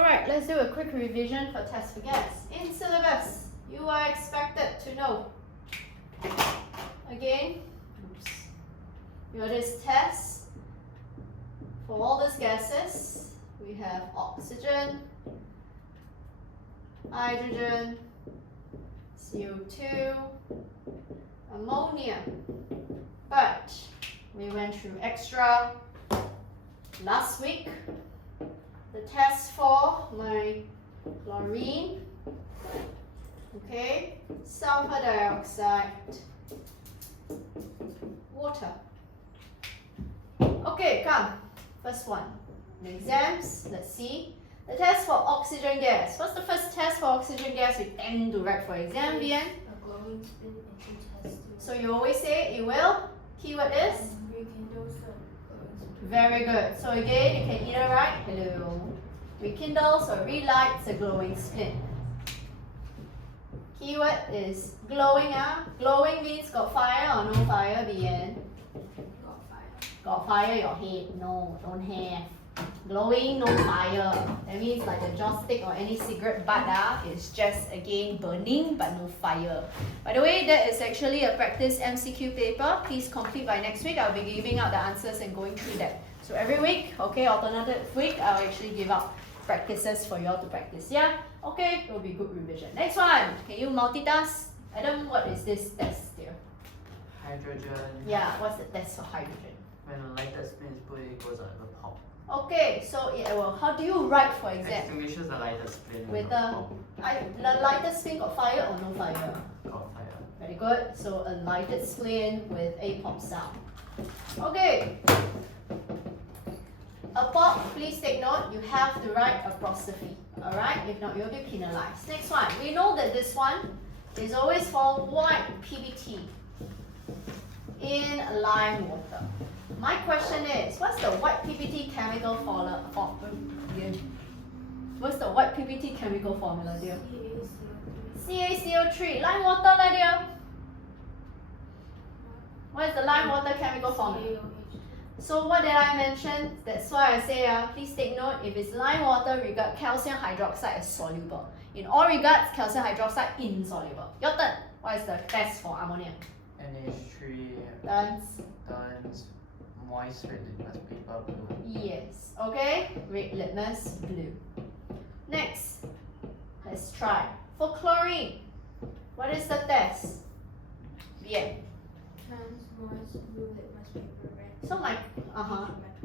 Alright, let's do a quick revision for test for gas. In syllabus, you are expected to know. Again, you got this test. For all these gases, we have oxygen, hydrogen, CO2, ammonia. But we went through extra last week. The test for my chlorine, okay, sulfur dioxide, water. Okay, come. First one. The exams, let's see. The test for oxygen gas. What's the first test for oxygen gas we tend to write for exam, Vian? So you always say it will. Keyword is? Very good. So again, you can either write hello, rekindles or relights a glowing splint. Keyword is glowing. Glowing means got fire or no fire, Vian? Got fire. Got fire your head? No, don't have. Glowing, no fire. That means like the joystick or any cigarette butt is just again burning but no fire. By the way, that is actually a practice MCQ paper. Please complete by next week. I'll be giving out the answers and going through that. So every week, okay, alternative week, I'll actually give out practices for you all to practice. Yeah? Okay, it will be good revision. Next one. Can you multitask? Adam, what is this test there? Hydrogen. Yeah, what's the test for hydrogen? When a lighted spin is put, it goes out of a pop. Okay, so well, how do you write for exam? Extinguishes the lighted spin With a pop. the lighted spin got fire or no fire? Got fire. Very good. So a lighted spin with a pop sound. Okay. A pop, please take note, you have to write apostrophe. Alright? If not, you'll be penalized. Next one. We know that this one is always for white PBT in lime water. My question is, what's the white PBT chemical formula? What's the white PBT chemical formula, dear? CaCO3. Lime water, dear. What is the lime water chemical formula? So what did I mention? That's why I say, please take note, if it's lime water, regard calcium hydroxide as soluble. In all regards, calcium hydroxide insoluble. Your turn. What is the test for ammonia? NH3 Turns. moist red litmus paper blue. Yes. Okay. Red litmus blue. Next, let's try. For chlorine, what is the test? Yeah. Moist blue litmus paper red. So my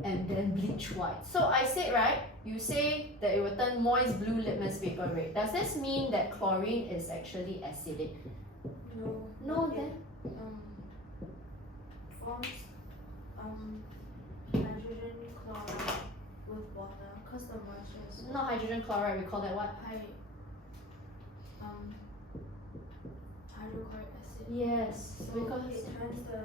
and then bleach white. So I said right, you say that it will turn moist blue litmus paper red. Does this mean that chlorine is actually acidic? No. No, then Forms hydrogen chloride with water because the moisture is not hydrogen chloride. We call that what? Hydrochloric acid. Yes, So because it turns the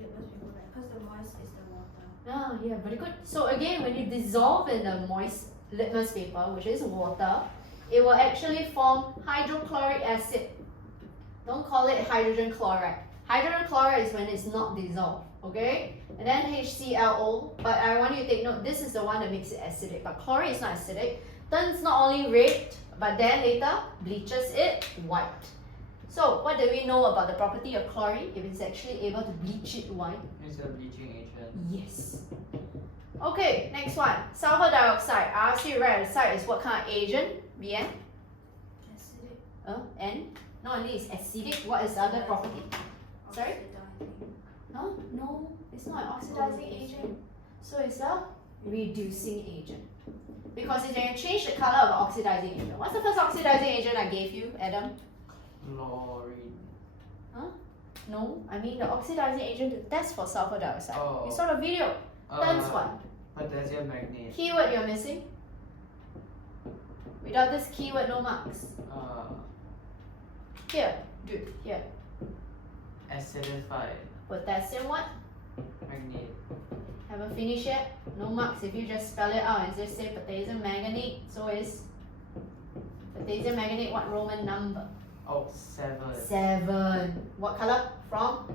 litmus paper red because the moist is the water. yeah, very good. So again, when you dissolve in the moist litmus paper, which is water, it will actually form hydrochloric acid. Don't call it hydrogen chloride. Hydrogen chloride is when it's not dissolved, okay? And then HClO, but I want you to take note, this is the one that makes it acidic, but chlorine is not acidic. Turns not only red, but then later bleaches it white. So what do we know about the property of chlorine if it's actually able to bleach it white? It's a bleaching agent. Yes. Okay, next one. Sulfur dioxide. I asked you right at the side is what kind of agent? Bien? Acidic. And not only is acidic, what is the other property? Sorry? Oxidizing. Huh? No, it's not an oxidizing agent. So it's a reducing agent. Because it can change the color of an oxidizing agent. What's the first oxidizing agent I gave you, Adam? Chlorine. Huh? No, I mean the oxidizing agent to test for sulfur dioxide. Oh. You saw the video. Turns one. Potassium magnate. Keyword you're missing. Without this keyword, no marks. Here, dude, here. Acidified. Potassium what? Magnate. Haven't finished yet? No marks if you just spell it out and just say potassium manganate. So is potassium manganate what Roman number? Oh, 7. 7. What color? From?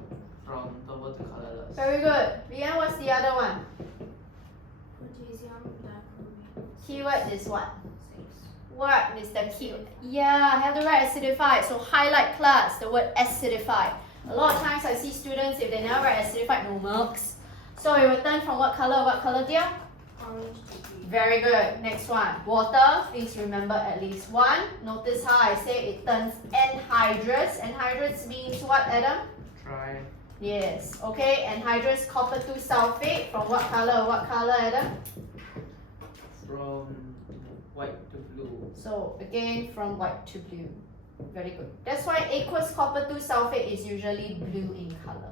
From purple to colorless. Very good. Rian, what's the other one? Potassium dichromate. Keyword is what? 6. What is the key? Yeah, I have the write acidified. So highlight class, the word acidified. A lot of times I see students, if they never write acidified, no marks. So it will turn from what color, dear? Orange to green. Very good. Next one. Water, please remember at least one. Notice how I say it turns anhydrous. Anhydrous means what, Adam? Try Yes. Okay, anhydrous copper 2 sulfate from what color, Adam? from white to blue. So again, from white to blue. Very good. That's why aqueous copper 2 sulfate is usually blue in color.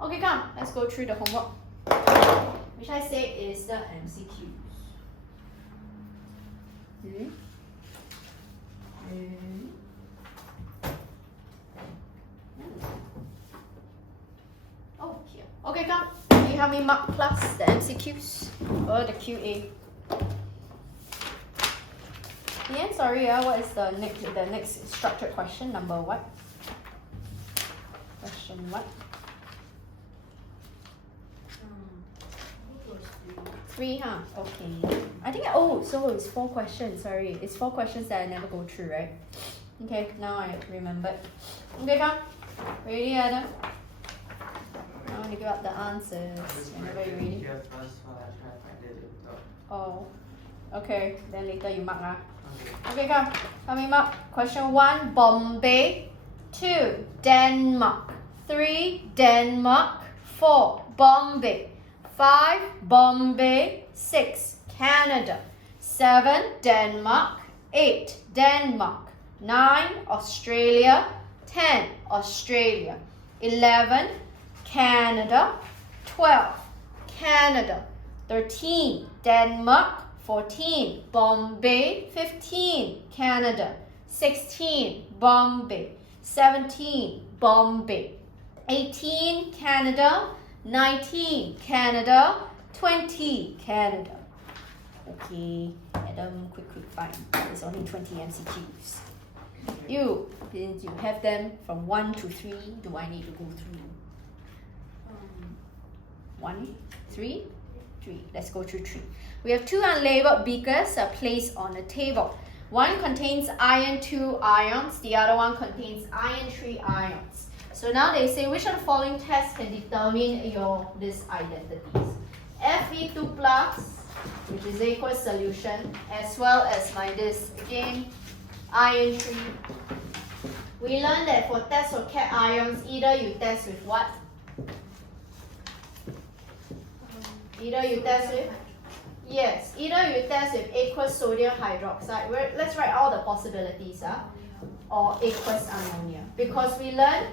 Okay, come. Let's go through the homework. Which I say is the MCQs. Oh, here. Okay, come. Can you help me mark plus the MCQs or the QA? Yeah, sorry, what is the next structured question? Number what? Question what? Three, huh? Okay. I think, so it's 4 questions, sorry. It's 4 questions that I never go through, right? Okay, now I remembered. Okay, come. Ready, Adam? I want to give up the answers. Just Whenever write you're it ready. here first while I try to find it later. Oh. Okay, then later you mark, ah. Okay. Okay, come. Help me mark. Question 1, Bombay. 2, Denmark. 3, Denmark. 4, Bombay. 5, Bombay. 6, Canada. 7, Denmark. 8, Denmark. 9, Australia. 10, Australia. 11, Canada. 12, Canada. 13, Denmark. 14, Bombay. 15, Canada. 16, Bombay. 17, Bombay. 18, Canada. 19, Canada. 20, Canada. Okay, Adam, quick find. There's only 20 MCQs. You, since you have them from 1 to 3, do I need to go through? 1, 3, 3. Let's go through 3. We have 2 unlabeled beakers placed on the table. One contains iron 2 ions, the other one contains iron 3 ions. So now they say which of the following tests can determine these identities. Fe2 plus, which is aqueous solution, as well as this again, iron 3. We learned that for tests for cation ions, either you test with what? Either you test with? Yes, either you test with aqueous sodium hydroxide. Let's write all the possibilities, or aqueous ammonia. Because we learned,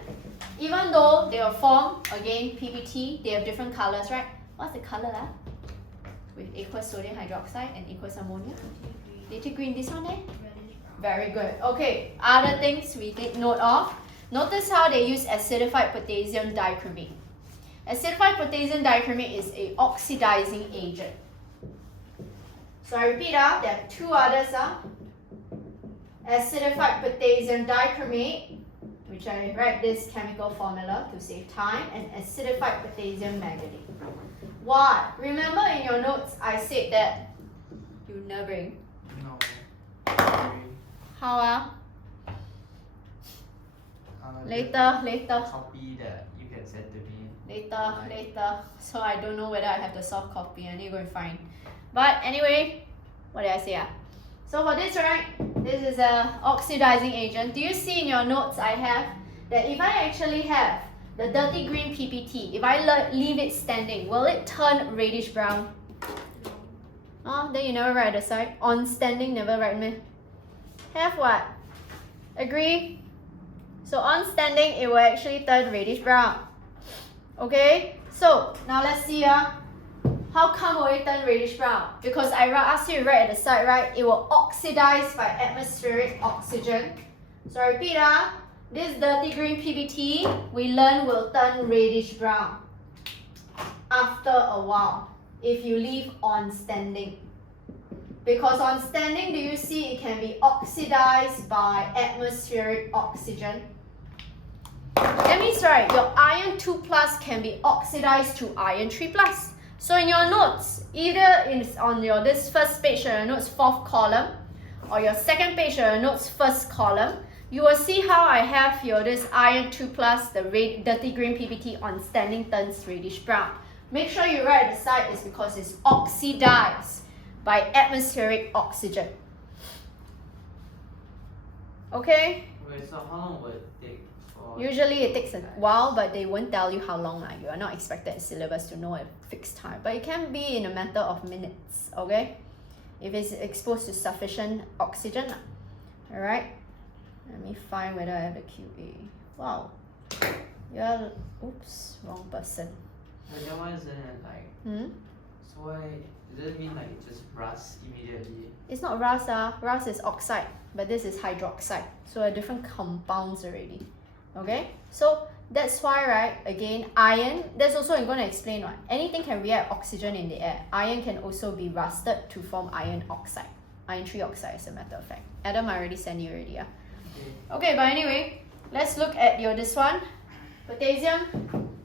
even though they are formed, again, PBT, they have different colors, right? What's the color with aqueous sodium hydroxide and aqueous ammonia? Little green, this one there? Very good. Okay, other things we take note of. Notice how they use acidified potassium dichromate. Acidified potassium dichromate is an oxidizing agent. So I repeat, there are 2 others. Acidified potassium dichromate, which I write this chemical formula to save time, and acidified potassium manganate. Why? Remember in your notes I said that you never bring. No. Sorry. How Later. Copy that you can send to me. Later. So I don't know whether I have the soft copy. I need to go and find. But anyway, what did I say? So for this, right, this is a oxidizing agent. Do you see in your notes I have that if I actually have the dirty green PPT, if I leave it standing, will it turn reddish brown? Oh, then you never write the side. On standing, never write me. Have what? Agree? So on standing, it will actually turn reddish brown. Okay? So now let's see. How come will it turn reddish brown? Because I asked you to write at the side, right? It will oxidize by atmospheric oxygen. So I repeat, this dirty green PBT we learn will turn reddish brown after a while if you leave on standing. Because on standing, do you see it can be oxidized by atmospheric oxygen? That means, right, your iron 2 plus can be oxidized to iron 3 plus. So in your notes, either it's on this first page of your notes, 4th column, or your second page of your notes first column, you will see how I have your this iron 2 plus, the dirty green PBT on standing turns reddish brown. Make sure you write at the side is because it's oxidized by atmospheric oxygen. Okay? Wait, so how long will it take for... Usually it takes a while, but they won't tell you how long. You are not expected in syllabus to know a fixed time. But it can be in a matter of minutes, okay? If it's exposed to sufficient oxygen. Alright? Let me find whether I have the QA. Wow. You're... Oops, wrong person. But then why isn't it like... So why... Does it mean like it just rusts immediately? It's not rust, rust is oxide, but this is hydroxide. So a different compounds already. Okay? So that's why, right, again, iron, that's also I'm going to explain what. Anything can react oxygen in the air. Iron can also be rusted to form iron oxide. Iron 3 oxide as a matter of fact. Adam, I already sent you already, Okay, but anyway, let's look at your this one. Potassium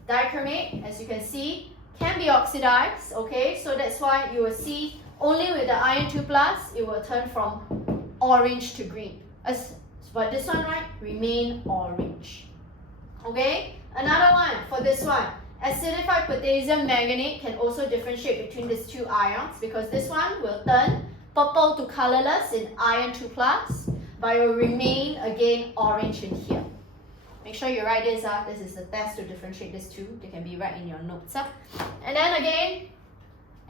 dichromate, as you can see, can be oxidized, okay? So that's why you will see only with the iron 2 plus, it will turn from orange to green. But this one, right, remain orange. Okay? Another one for this one. Acidified potassium manganate can also differentiate between these two ions because this one will turn purple to colorless in iron 2 plus, but it will remain again orange in here. Make sure you write this up. This is the test to differentiate these two. They can be right in your notes. And then again,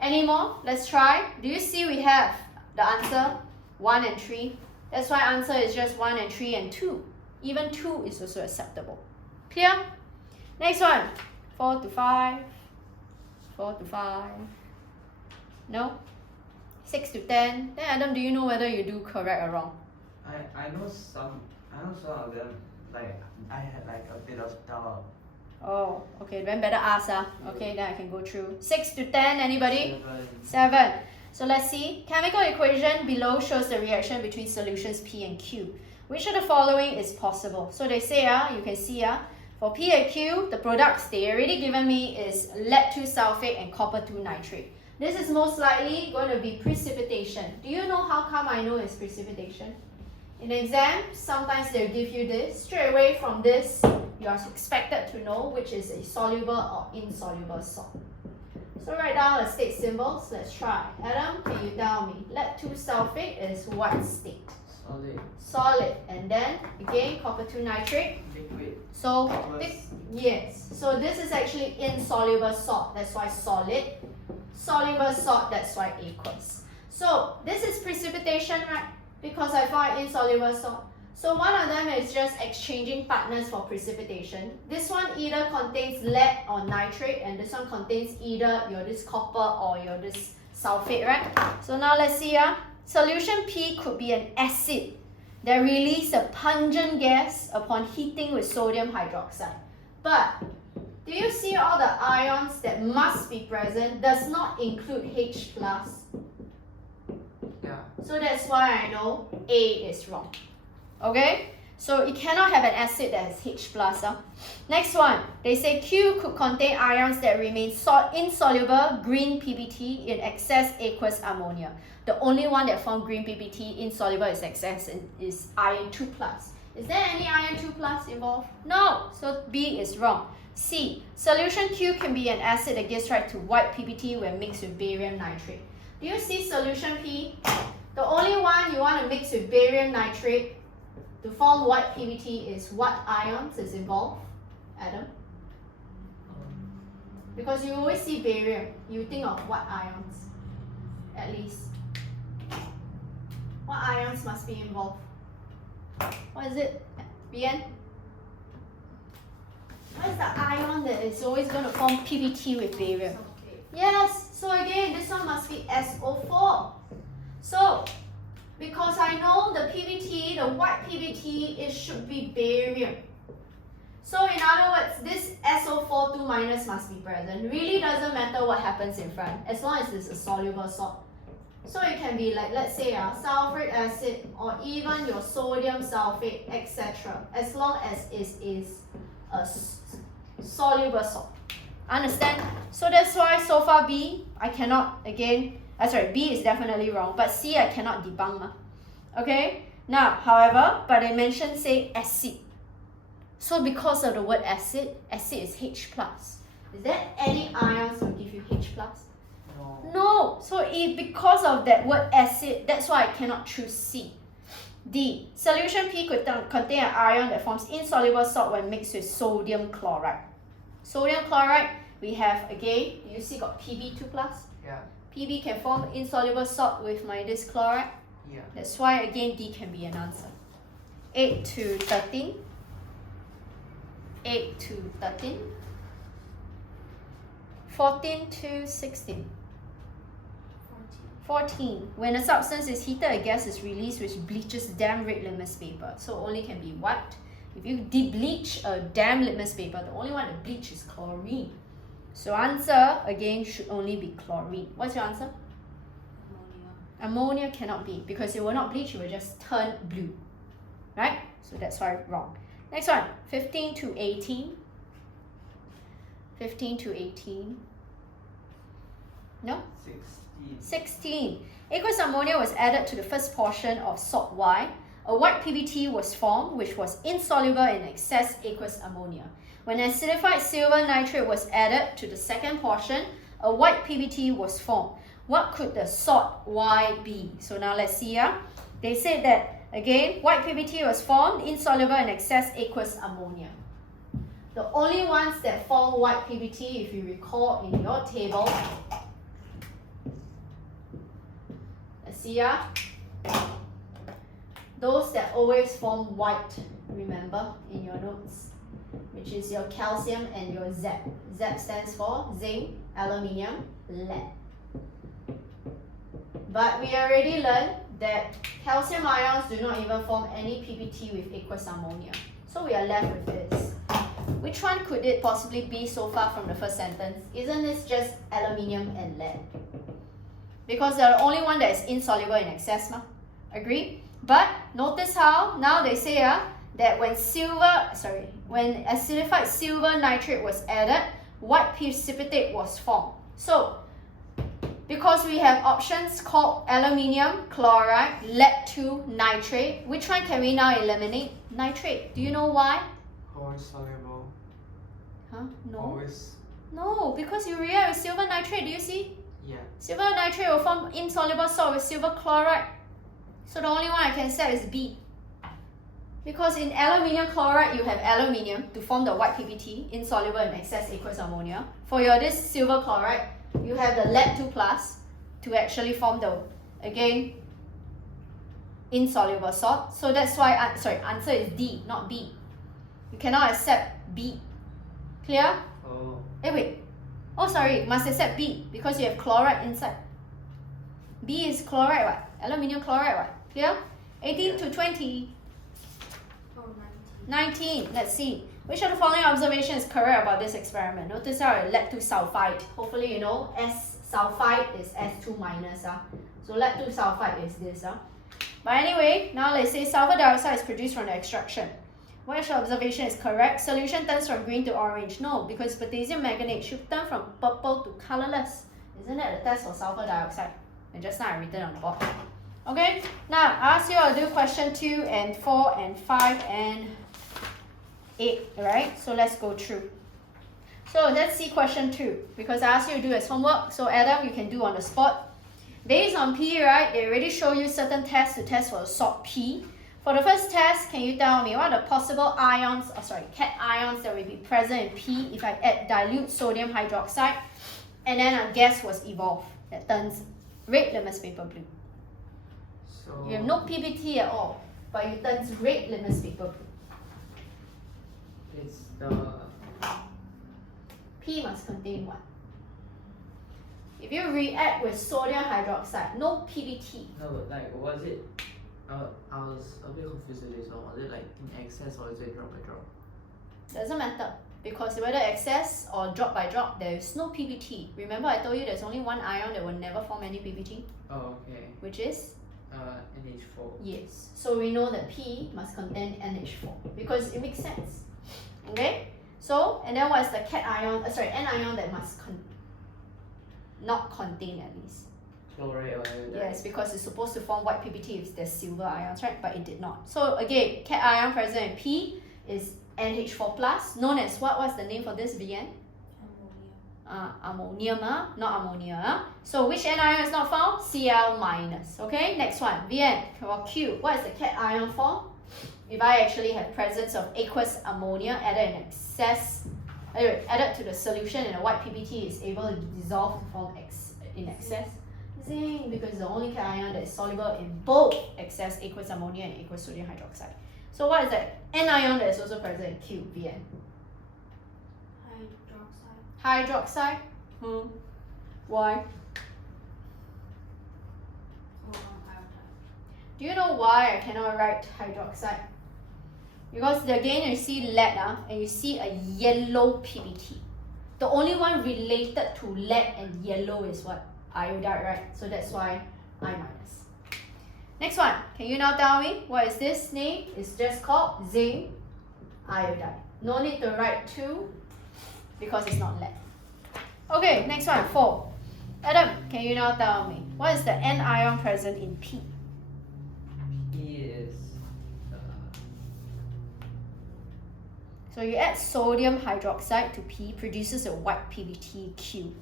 any more? Let's try. Do you see we have the answer 1 and 3? That's why answer is just 1 and 3 and 2. Even 2 is also acceptable. Clear? Next one. 4 to 5. 4 to 5. No? 6 to 10. Then Adam, do you know whether you do correct or wrong? I know some of them, like I had like a bit of doubt. Oh, okay, then better ask. Okay, then I can go through. 6 to 10, anybody? 7. 7. So let's see. Chemical equation below shows the reaction between solutions P and Q. Which of the following is possible? So they say, you can see, for P and Q, the products they already given me is lead 2 sulfate and copper 2 nitrate. This is most likely going to be precipitation. Do you know how come I know it's precipitation? In exam, sometimes they'll give you this. Straight away from this, you are expected to know which is a soluble or insoluble salt. So write down the state symbols. Let's try. Adam, can you tell me? Lead 2 sulfate is what state? Solid. Solid. And then, again, copper 2 nitrate. Liquid. So, yes. So this is actually insoluble salt. That's why solid. Soluble salt, that's why aqueous. So this is precipitation, right? Because I found insoluble salt. So one of them is just exchanging partners for precipitation. This one either contains lead or nitrate, and this one contains either your this copper or your this sulfate, right? So now let's see. Solution P could be an acid that releases a pungent gas upon heating with sodium hydroxide. But do you see all the ions that must be present does not include H+? Yeah. So that's why I know A is wrong. Okay? So it cannot have an acid that has H+. Next one, they say Q could contain ions that remain insoluble green PBT in excess aqueous ammonia. The only one that formed green PBT insoluble is excess is iron 2+. Is there any iron 2+ involved? No. So B is wrong. C, solution Q can be an acid that gives rise to white PBT when mixed with barium nitrate. Do you see solution P? The only one you want to mix with barium nitrate to form white PBT is what ions is involved, Adam? Because you always see barium, you think of what ions, at least. What ions must be involved? What is it, Bien? What is the ion that is always going to form PBT with barium? Yes, so again, this one must be SO4. So, because I know the PBT, the white PBT, it should be barium. So in other words, this SO4 2 minus must be present. Really doesn't matter what happens in front, as long as it's a soluble salt. So it can be like, let's say, sulfuric acid or even your sodium sulfate, etc. As long as it is a soluble salt. Understand? So that's why so far B, I cannot, again, B is definitely wrong, but C I cannot debunk. Okay, now, however, but they mentioned, say, acid. So because of the word acid, acid is H+. Is there any ions that will give you H+? No. No. So if because of that word acid, that's why I cannot choose C. D. Solution P could contain an ion that forms insoluble salt when mixed with sodium chloride. Sodium chloride, we have again, you see got Pb2+. Yeah. Pb can form insoluble salt with this chloride. Yeah. That's why again D can be an answer. 8 to 13. 8 to 13. 14 to 16. 14. When a substance is heated, a gas is released which bleaches damp red litmus paper. So only can be white. If you de-bleach a damp litmus paper, the only one that bleach is chlorine. So answer again should only be chlorine. What's your answer? Ammonia cannot be because it will not bleach, it will just turn blue. Right? So that's why wrong. Next one, 15 to 18. 15 to 18. No? 16. Aqueous ammonia was added to the first portion of salt Y. A white PBT was formed, which was insoluble in excess aqueous ammonia. When acidified silver nitrate was added to the second portion, a white PBT was formed. What could the salt Y be? So now let's see. They said that, again, white PBT was formed, insoluble in excess aqueous ammonia. The only ones that form white PBT, if you recall in your table, let's see, those that always form white, remember, in your notes, which is your calcium and your Zep. Zep stands for zinc, aluminium, lead. But we already learned that calcium ions do not even form any PBT with aqueous ammonia. So we are left with this. Which one could it possibly be so far from the first sentence? Isn't this just aluminium and lead? Because they're the only one that is insoluble in excess, agree? But notice how now they say that when acidified silver nitrate was added, white precipitate was formed. So because we have options called aluminium chloride, lead-2 nitrate, which one can we now eliminate? Nitrate. Do you know why? Always soluble. Huh? No. Always. No, because you react with silver nitrate, do you see? Yeah. Silver nitrate will form insoluble salt with silver chloride. So the only one I can set is B. Because in aluminium chloride, you have aluminium to form the white PBT, insoluble in excess aqueous ammonia. For your this silver chloride, you have the lead-2+ to actually form the, again, insoluble salt. So that's why, answer is D, not B. You cannot accept B. Clear? Oh. Wait. Oh, sorry, must accept B because you have chloride inside. B is chloride, what? Aluminium chloride, what? Clear? 18 to 20. 19. Let's see. Which of the following observation is correct about this experiment? Notice how it led to sulfide. Hopefully you know S sulfide is S2 minus. So lead to sulfide is this. But anyway, now let's say sulfur dioxide is produced from the extraction. Which observation is correct? Solution turns from green to orange. No, because potassium manganate should turn from purple to colorless. Isn't that the test for sulfur dioxide? And just now I written on the board. Okay, now I ask you, I'll do question 2 and 4 and 5 and 8, right? So let's go through. So let's see question 2, because I asked you to do as homework. So Adam, you can do on the spot. Based on P, right, they already show you certain tests to test for the salt P. For the first test, can you tell me what are the possible ions, cation ions that will be present in P if I add dilute sodium hydroxide and then a gas was evolved that turns red litmus paper blue? So You have no PBT at all, but it turns red litmus paper blue. it's the P must contain what? If you react with sodium hydroxide, no PBT. no, but like was it? I was a bit confused with this one. Was it like in excess or is it drop by drop? Doesn't matter, because whether excess or drop by drop, there is no PBT. Remember I told you there's only one ion that will never form any PBT, Oh, okay. which is? NH4. Yes. So we know that P must contain NH4 because it makes sense. Okay? So, and then what's the N ion that must not contain at least? Chloride or iodide? Yes, because it's supposed to form white PBT if there's silver ions, right? But it did not. So again, cation ion present in P is NH4 plus, known as what's the name for this, VN? Ammonium, not ammonia. So which anion is not found? Cl minus. Okay, next one, VN for Q. What is the cation ion form? If I actually have presence of aqueous ammonia added to the solution and the white PBT is able to dissolve to form in excess. Zinc, because it's the only cation ion that is soluble in both excess aqueous ammonia and aqueous sodium hydroxide. So what is that anion that is also present in Q, VN? Hydroxide. Why? Do you know why I cannot write hydroxide? Because again you see lead and you see a yellow PBT. The only one related to lead and yellow is what? Iodide, right? So that's why I minus. Next one, can you now tell me what is this name? It's just called zinc iodide. No need to write 2 because it's not lead. Okay, next one, 4. Adam, can you now tell me what is the N ion present in P? P is So you add sodium hydroxide to P, produces a white PBT Q.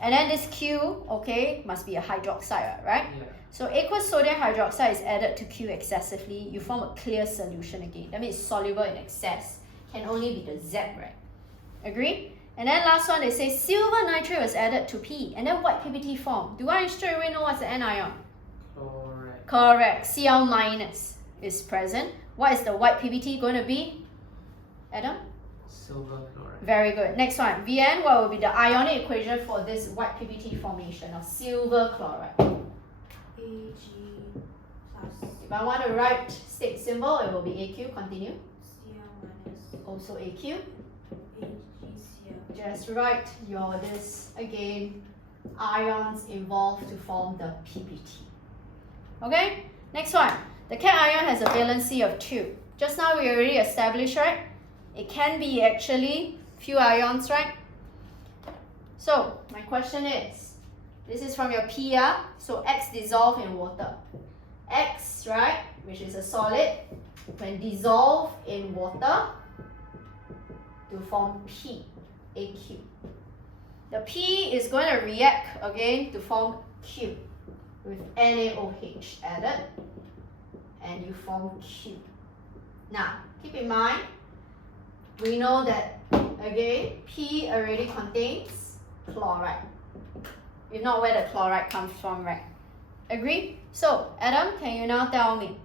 And then this Q, okay, must be a hydroxide, right? yeah. So aqueous sodium hydroxide is added to Q excessively, you form a clear solution again. That means soluble in excess, can only be the Z, right? Agree? And then last one, they say silver nitrate was added to P, and then white PBT form. Do I straight away know what's the anion? Chloride. Correct. Cl minus is present. What is the white PBT going to be? Adam? Silver chloride. Very good. Next one. Vn, what will be the ionic equation for this white PBT formation of silver chloride? Ag plus If I want to write state symbol, it will be AQ. Continue. Cl minus Also AQ. AgCl. Just write your this again. Ions involved to form the PBT. Okay? Next one. The cation ion has a valency of 2. Just now we already established, right? It can be actually few ions, right? So my question is, this is from your PR, so X dissolve in water. X, right, which is a solid, when dissolved in water to form P, AQ. The P is going to react again to form Q with NaOH added, and you form Q. Now, keep in mind, we know that, again, P already contains chloride. If not, where the chloride comes from, right? Agree? So, Adam, can you now tell me?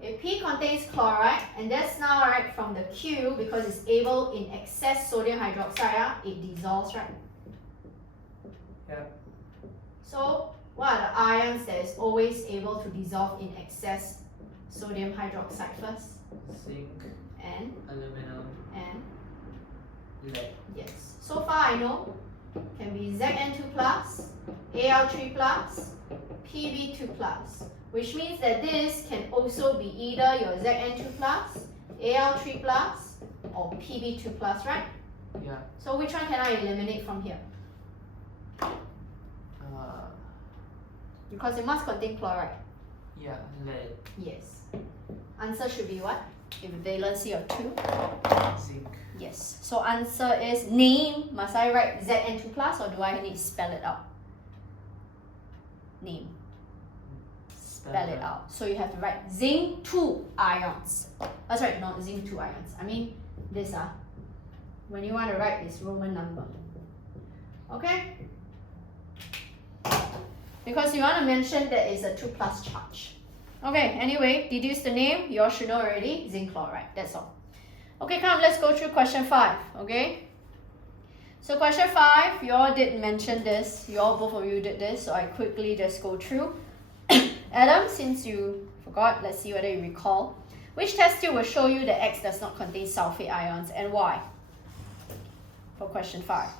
If P contains chloride, and that's now right from the Q, because it's able in excess sodium hydroxide, it dissolves, right? Yep. So, what are the ions that is always able to dissolve in excess sodium hydroxide first? Zinc, And aluminum, lead. yes. So far I know can be Zn2 plus, Al3 plus, Pb2 plus, which means that this can also be either your Zn2 plus, Al3 plus, or Pb2 plus, right? Yeah. So which one can I eliminate from here? Because it must contain chloride. Yeah, lead. Yes. Answer should be what? If valency of 2. Zinc. Yes. So answer is name. Must I write Zn2 plus or do I need to spell it out? Name. Spell it out. So you have to write zinc 2 ions. That's right, not zinc 2 ions. I mean this when you want to write this Roman number. Okay? Because you want to mention that it's a 2 plus charge. Okay, anyway, deduce the name. You all should know already. Zinc chloride. That's all. Okay, come, let's go through question 5. Okay? So question 5, you all did mention this. Both of you did this. So I quickly just go through. Adam, since you forgot, let's see whether you recall. Which test tube will show you that X does not contain sulfate ions and why? For question 5.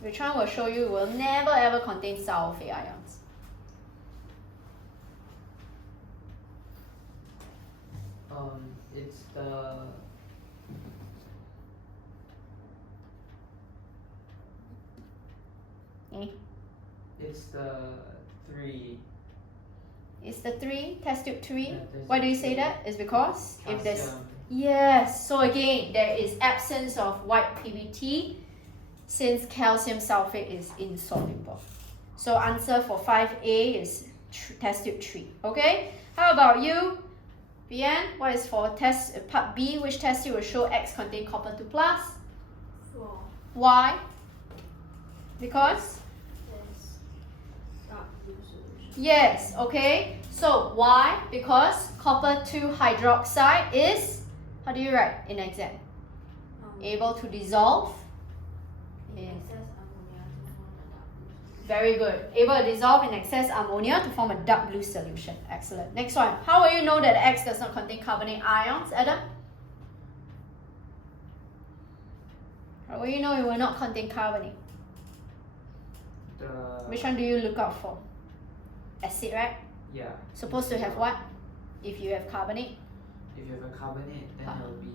Which one will show you will never ever contain sulfate ions? It's the Eh? It's the 3. It's the 3, test tube 3. Yeah, test Why do you tube say 3. that? It's because if there's Calcium. yes, so again there is absence of white PBT since calcium sulfate is insoluble. So answer for 5A is test tube 3. Okay? How about you? Bien, what is for test part B? Which test tube will show X contain copper 2 plus? 4. Why? Because? There's dark blue solution. Yes, okay. So why? Because copper 2 hydroxide is, how do you write in exam? Able to dissolve? In Excess ammonia to form a dark blue solution. very good. Able to dissolve in excess ammonia to form a dark blue solution. Excellent. Next one. How will you know that X does not contain carbonate ions, Adam? How will you know it will not contain carbonate? Which one do you look out for? Acid, right? Yeah. Supposed to have what? If you have carbonate? If you have a carbonate, then it will be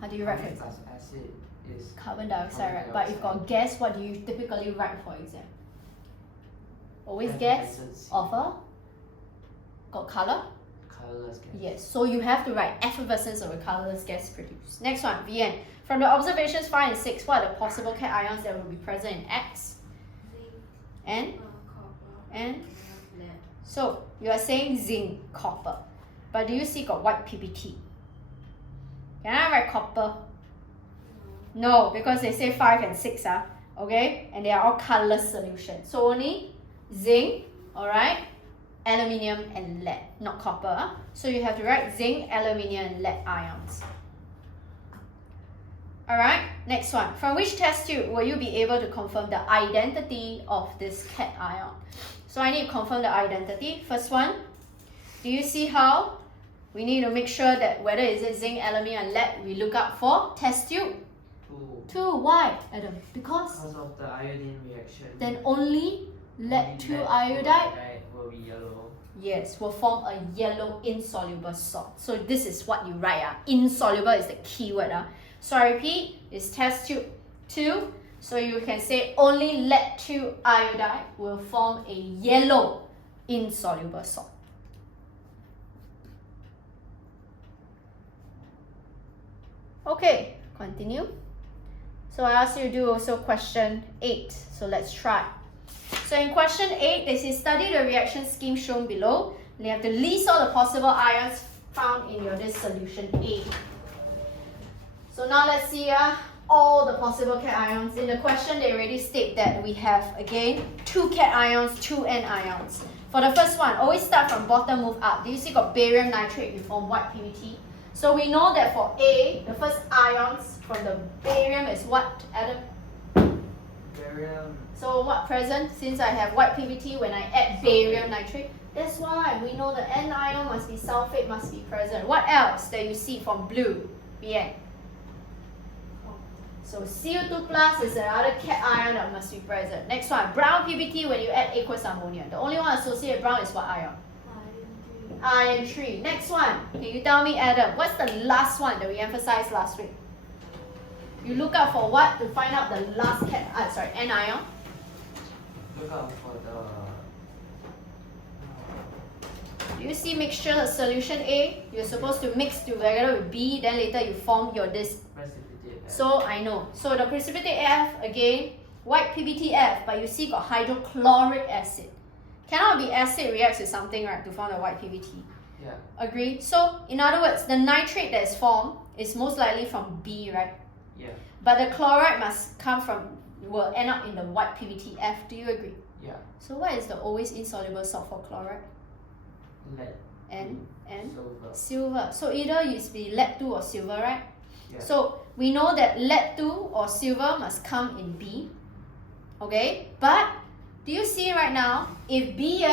How do you write for carbonate exam? plus acid is Carbon dioxide, Carbon right? But if dioxide. got gas, what do you typically write for exam? Always effervescent gas C, of a got color? colorless gas. Yes, so you have to write effervescence of a colorless gas produced. Next one, VN. From the observations 5 and 6, what are the possible cation ions that will be present in X? Zinc, And copper, and lead. so you are saying zinc, copper. But do you see got white PBT? Can I write copper? No, because they say 5 and 6, okay? And they are all colorless solutions. So only zinc, alright, aluminium and lead, not copper. So you have to write zinc, aluminium and lead ions. Alright, next one. From which test tube will you be able to confirm the identity of this cation ion? So I need to confirm the identity. First one, do you see how we need to make sure that whether is it zinc, aluminium and lead, we look up for test tube 2. Why, Adam? Because of the iodine reaction. then only lead 2 iodide, will be yellow. yes, will form a yellow insoluble salt. So this is what you write. Insoluble is the key word. So I repeat, it's test tube 2. So you can say only lead 2 iodide will form a yellow insoluble salt. Okay, continue. So I asked you to do also question 8. So let's try. So in question 8, they say study the reaction scheme shown below. You have to list all the possible ions found in your this solution A. So now let's see all the possible cation ions. In the question, they already state that we have, again, 2 cation ions, 2 anions. For the first one, always start from bottom, move up. Do you see got barium nitrate, you form white PBT? So we know that for A, the first ions from the barium is what, Adam? Barium. So what present? Since I have white PBT, when I add barium nitrate, that's why we know the anion must be sulfate, must be present. What else that you see from blue? Yeah. So CO2 plus is another cation ion that must be present. Next one, brown PBT when you add aqueous ammonia. The only one associated with brown is what ion? Iron 3. Next one, can you tell me, Adam, what's the last one that we emphasized last week? You look out for what to find out the last anion? Look out for the. Do you see mixture of solution A? You're supposed to mix together with B, then later you form your this. Precipitate. So I know. So the precipitate F, again, white PBTF, but you see got hydrochloric acid. Cannot be acid reacts with something, right, to form the white PBT. Yeah. Agree? So in other words, the nitrate that is formed is most likely from B, right? Yeah. But the chloride must come from, will end up in the white PBTF. Do you agree? Yeah. So what is the always insoluble salt for chloride? Lead. And Silver. silver. So either you be lead 2 or silver, right? Yeah. So we know that lead 2 or silver must come in B. Okay? But do you see right now, if B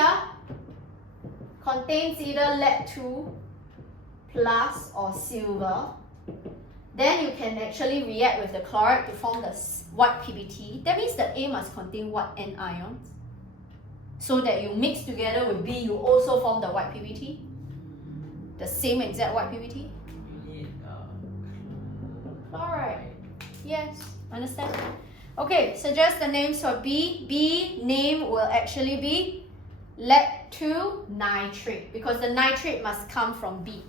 contains either lead 2 plus or silver, then you can actually react with the chloride to form the white PBT. That means the A must contain what anions? So that you mix together with B, you also form the white PBT? The same exact white PBT? You need Chloride. Yes, understand? Okay, suggest the names for B. B name will actually be lead-2 nitrate because the nitrate must come from B.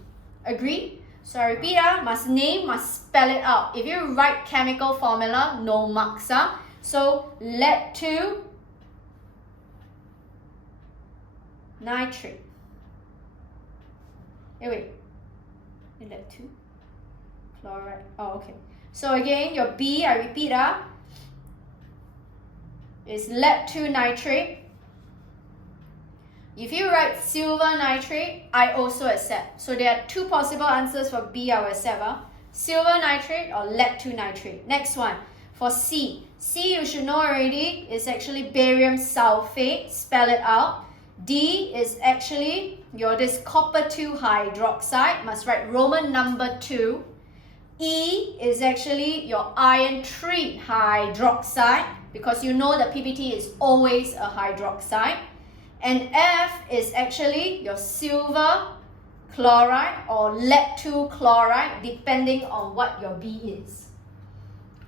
Agree? So I repeat, must spell it out. If you write chemical formula, no marks. So lead-2 nitrate. Hey, wait. Lead-2 chloride. Oh, okay. So again, your B, I repeat, is lead-2 nitrate. If you write silver nitrate, I also accept. So there are two possible answers for B, I will accept. Silver nitrate or lead-2 nitrate. Next one, for C. C you should know already is actually barium sulfate. Spell it out. D is actually this copper-2 hydroxide. Must write Roman number 2. E is actually your iron-3 hydroxide because you know the PBT is always a hydroxide. And F is actually your silver chloride or lead-2 chloride depending on what your B is.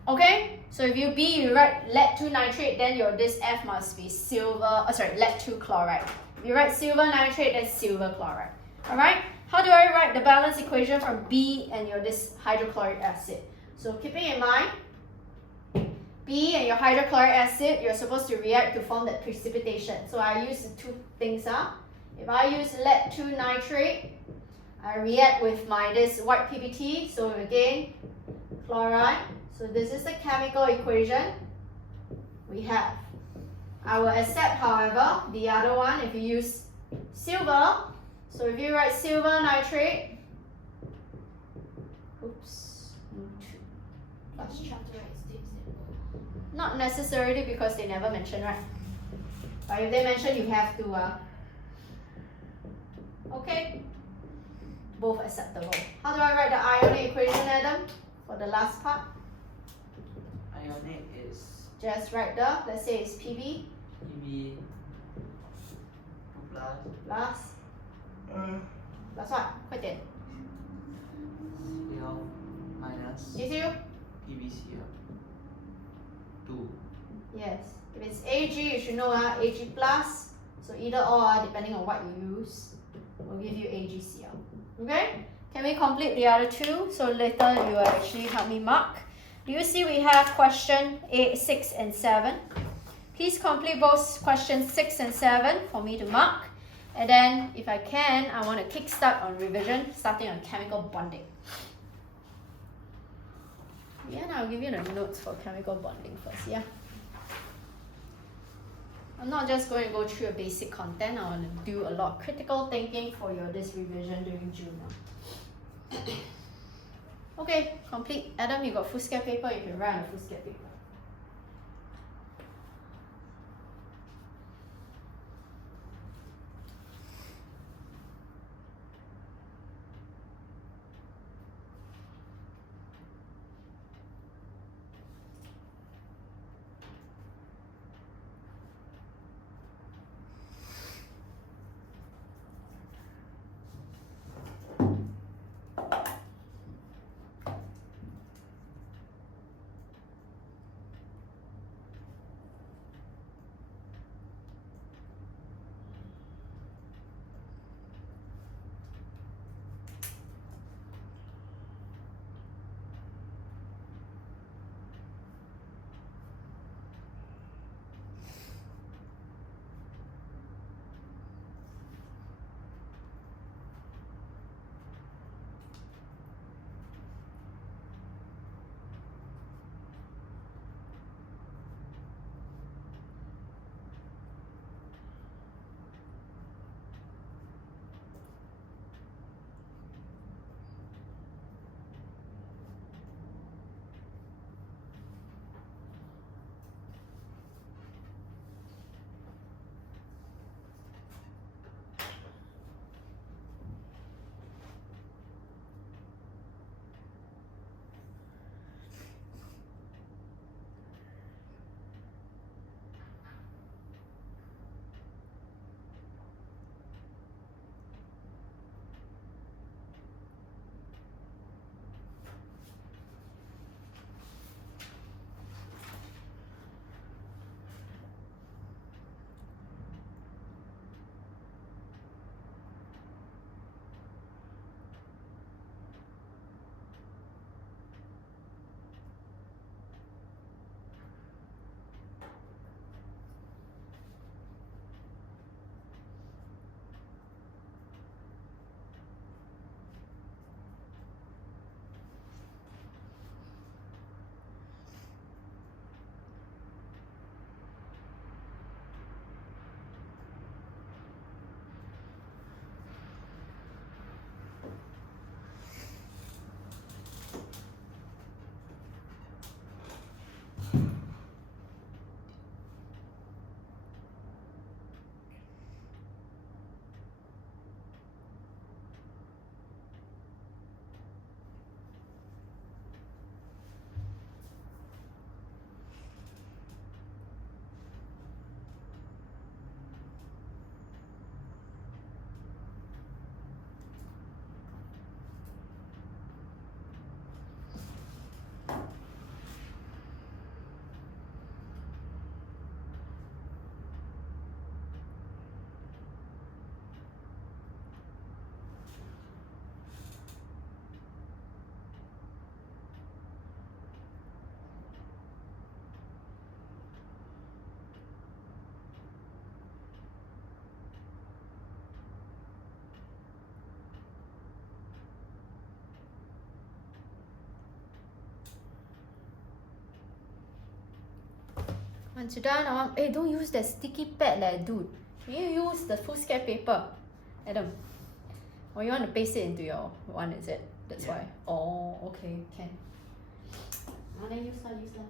Okay, so if you B you write lead-2 nitrate, then this F must be lead-2 chloride. If you write silver nitrate, then silver chloride. Alright, how do I write the balance equation from B and this hydrochloric acid? So keeping in mind, B and your hydrochloric acid, you're supposed to react to form that precipitation. So I use the two things. If I use lead-2 nitrate, I react with this white PBT. So again, chloride. So this is the chemical equation we have. I will accept, however, the other one if you use silver. So if you write silver nitrate, oops, plus charge. Not necessarily because they never mention, right? But if they mention, you have to. Okay, both acceptable. How do I write the ionic equation, Adam, for the last part? Ionic is Just write let's say it's PB PB 2 plus plus what? 快点 Cl minus Easier? PbCl 2. Yes. If it's Ag, you should know Ag plus. So either or, depending on what you use, will give you AgCl. Okay? Can we complete the other two? So later you will actually help me mark. Do you see we have question 6 and 7? Please complete both questions 6 and 7 for me to mark. And then, if I can, I want to kickstart on revision, starting on chemical bonding. Yeah, and I'll give you the notes for chemical bonding first, yeah? I'm not just going to go through a basic content, I want to do a lot of critical thinking for this revision during June now. Okay, complete. Adam, you got foolscap paper, you can write on foolscap paper. Once you're done, hey, don't use that sticky pad leh, dude. You use the foolscap paper, Adam. Or you want to paste it into your one, is it? That's Yeah. why. Oh, okay, can. Then use lah.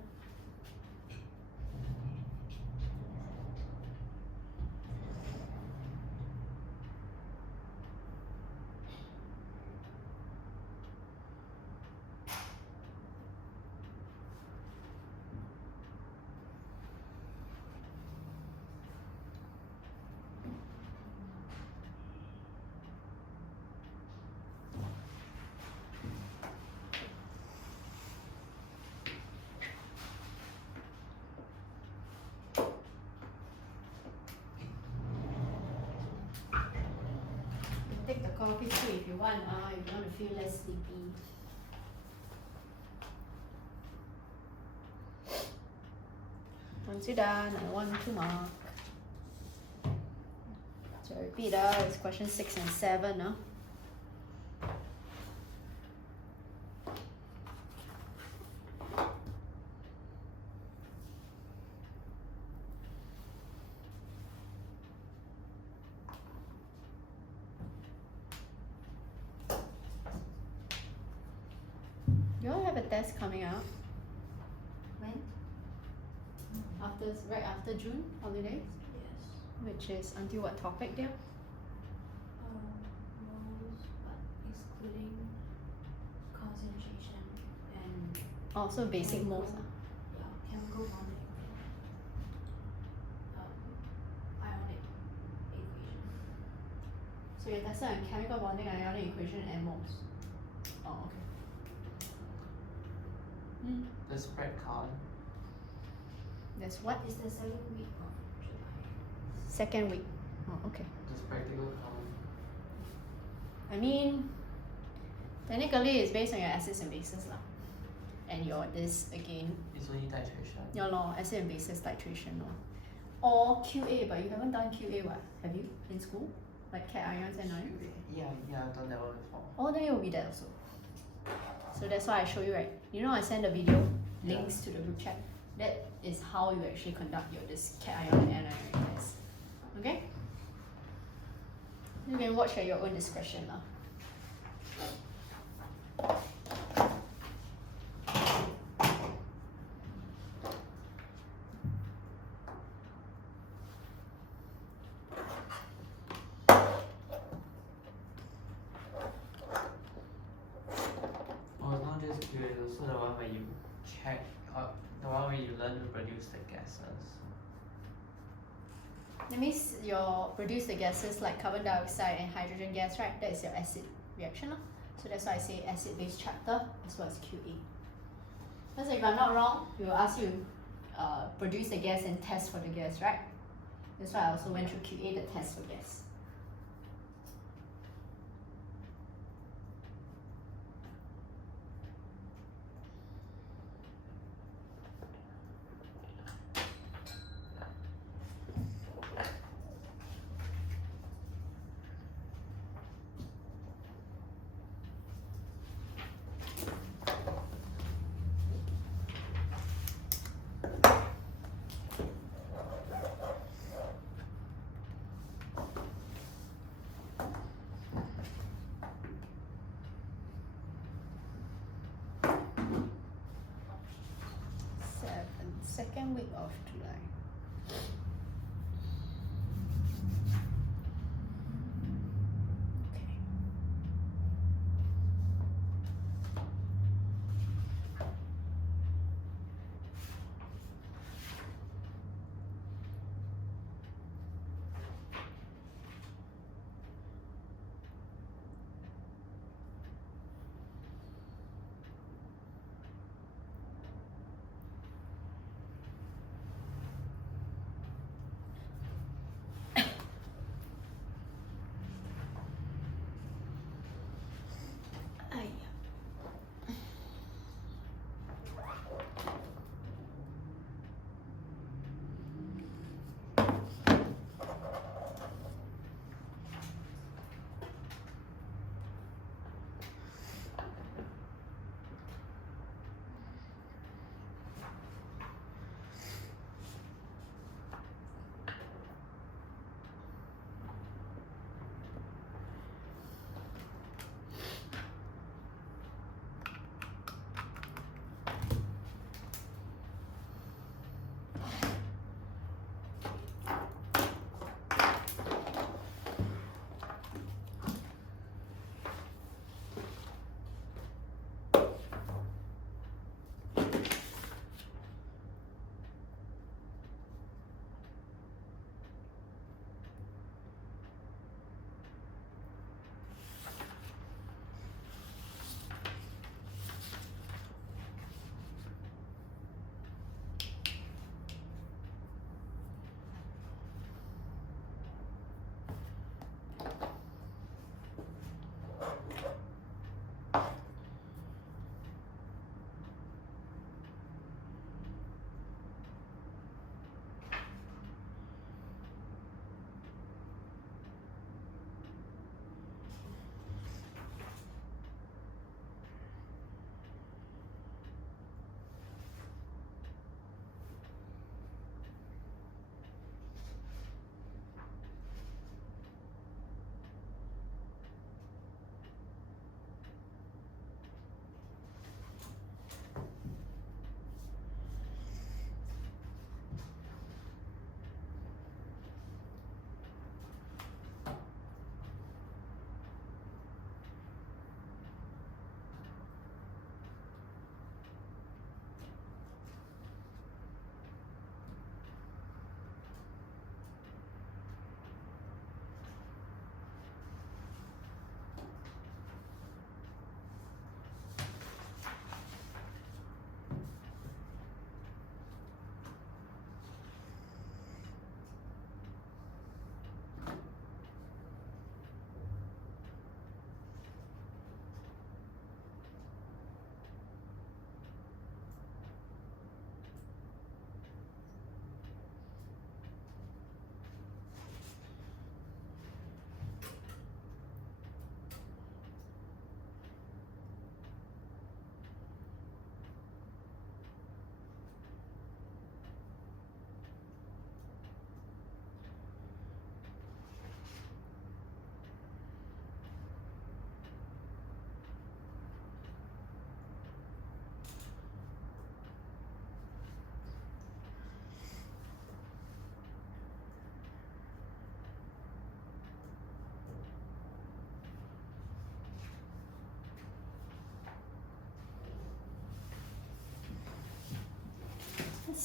Take the coffee too if you want, if you want to feel less sleepy. Once you're done, I want to mark. So repeat, it's question 6 and 7. You all have a test coming up When? right after June holidays, Yes. which is until what topic there? Moles, but excluding concentration and Oh, so basic chemical- most. Yeah, chemical bonding. Ionic equation. So you're tested on chemical bonding, ionic equation, and moles. Oh, okay. The spread column. That's what? It's the 7th week of July. Second week. Oh, okay. The practical column. I mean, technically it's based on your acids and bases lah. And your this again, It's only titration. your acid and bases titration lor. Or QA, but you haven't done QA what? Have you in school? Like cation ions and ions? Yeah, I've done that one before. Oh, then it will be that also. So that's why I show you, right? You know I send the video links to the group chat. That is how you actually conduct your this cation and anion test. Okay? You can watch at your own discretion lah. Oh, it's not just QA, it's also the one where you check, the one where you learn to produce the gases. That means your produce the gases like carbon dioxide and hydrogen gas, right? That is your acid reaction. So that's why I say acid base chapter as well as QA. Because if I'm not wrong, we will ask you produce the gas and test for the gas, right? That's why I also went through QA, the test for gas. Second week of July. Okay.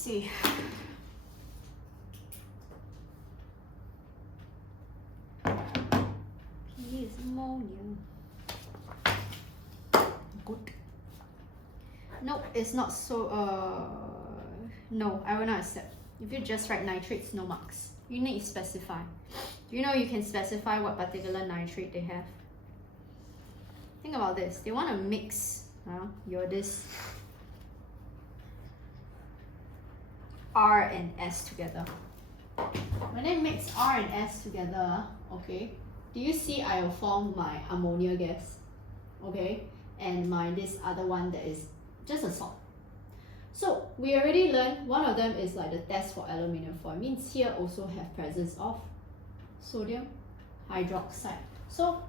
see. P is ammonia. Good. Nope, it's not so, no, I will not accept. If you just write nitrates, no marks. You need to specify. Do you know you can specify what particular nitrate they have? Think about this. They want to mix your this R and S together. When they mix R and S together, okay, do you see I will form my ammonia gas? Okay, and my this other one that is just a salt. So we already learned one of them is like the test for aluminium foil. Means here also have presence of sodium hydroxide. So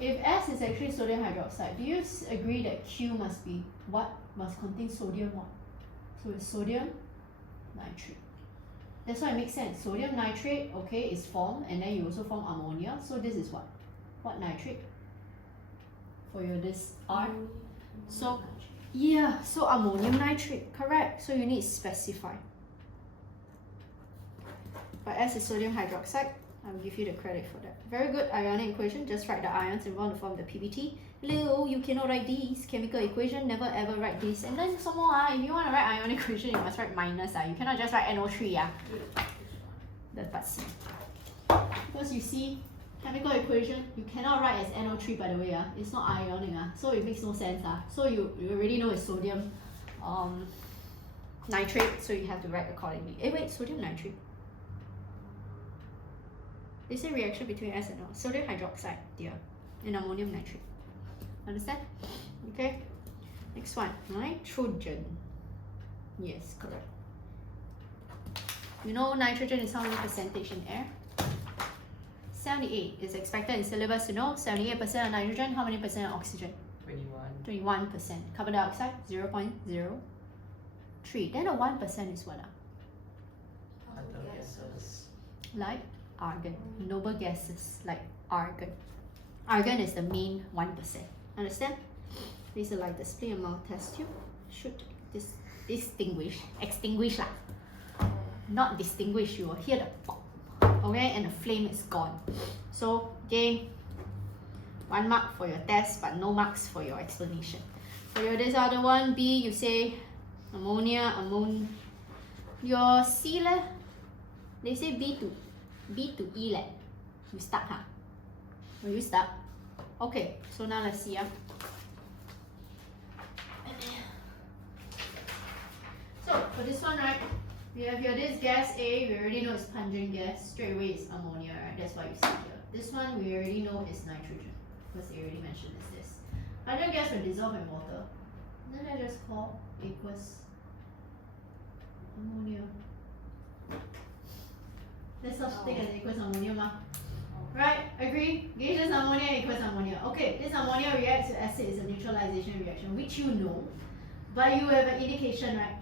if S is actually sodium hydroxide, do you agree that Q must be what? Must contain sodium what? So it's sodium nitrate. That's why it makes sense. Sodium nitrate, okay, is formed and then you also form ammonia. So this is what? What nitrate? For your this R. So yeah, so ammonium nitrate, correct. So you need to specify. But S is sodium hydroxide. I'll give you the credit for that. Very good ionic equation. Just write the ions involved to form the PBT. Leo, you cannot write these. Chemical equation, never ever write this. And then some more, if you want to write ionic equation, you must write minus. You cannot just write NO3. The part C. Because you see, chemical equation, you cannot write as NO3 by the way. It's not ionic. So it makes no sense. So you already know it's sodium nitrate. So you have to write accordingly. Wait, sodium nitrate. They say reaction between S and O. Sodium hydroxide, dear, and ammonium nitrate. Understand? Okay. Next one, nitrogen. Yes, correct. You know nitrogen is how many percentage in air? 78 is expected in syllabus to know. 78% of nitrogen, how many percent of oxygen? 21. 21%. Carbon dioxide, 0.03. Then the 1% is what? Other gases. Like argon. Noble gases like argon. Argon is the main 1%. Understand? These are like display amount test tube. Should extinguish lah. Not distinguish, you will hear the pop. Okay, and the flame is gone. So again, 1 mark for your test, but no marks for your explanation. For your this other one, B, you say ammonia, your C leh, they say B to E leh. You start, huh? Will you start? Okay, so now let's see. So for this one, right? We have here this gas A, we already know it's pungent gas, straight away it's ammonia, right? That's why you see here. This one we already know is nitrogen, because they already mentioned is this. Hydrogen gas will dissolve in water. Then I just call aqueous ammonia. There's such thing as aqueous ammonia, ma. Right? Agree? Gaseous ammonia, aqueous ammonia. Okay, this ammonia reacts with acid is a neutralization reaction, which you know, but you have an indication, right?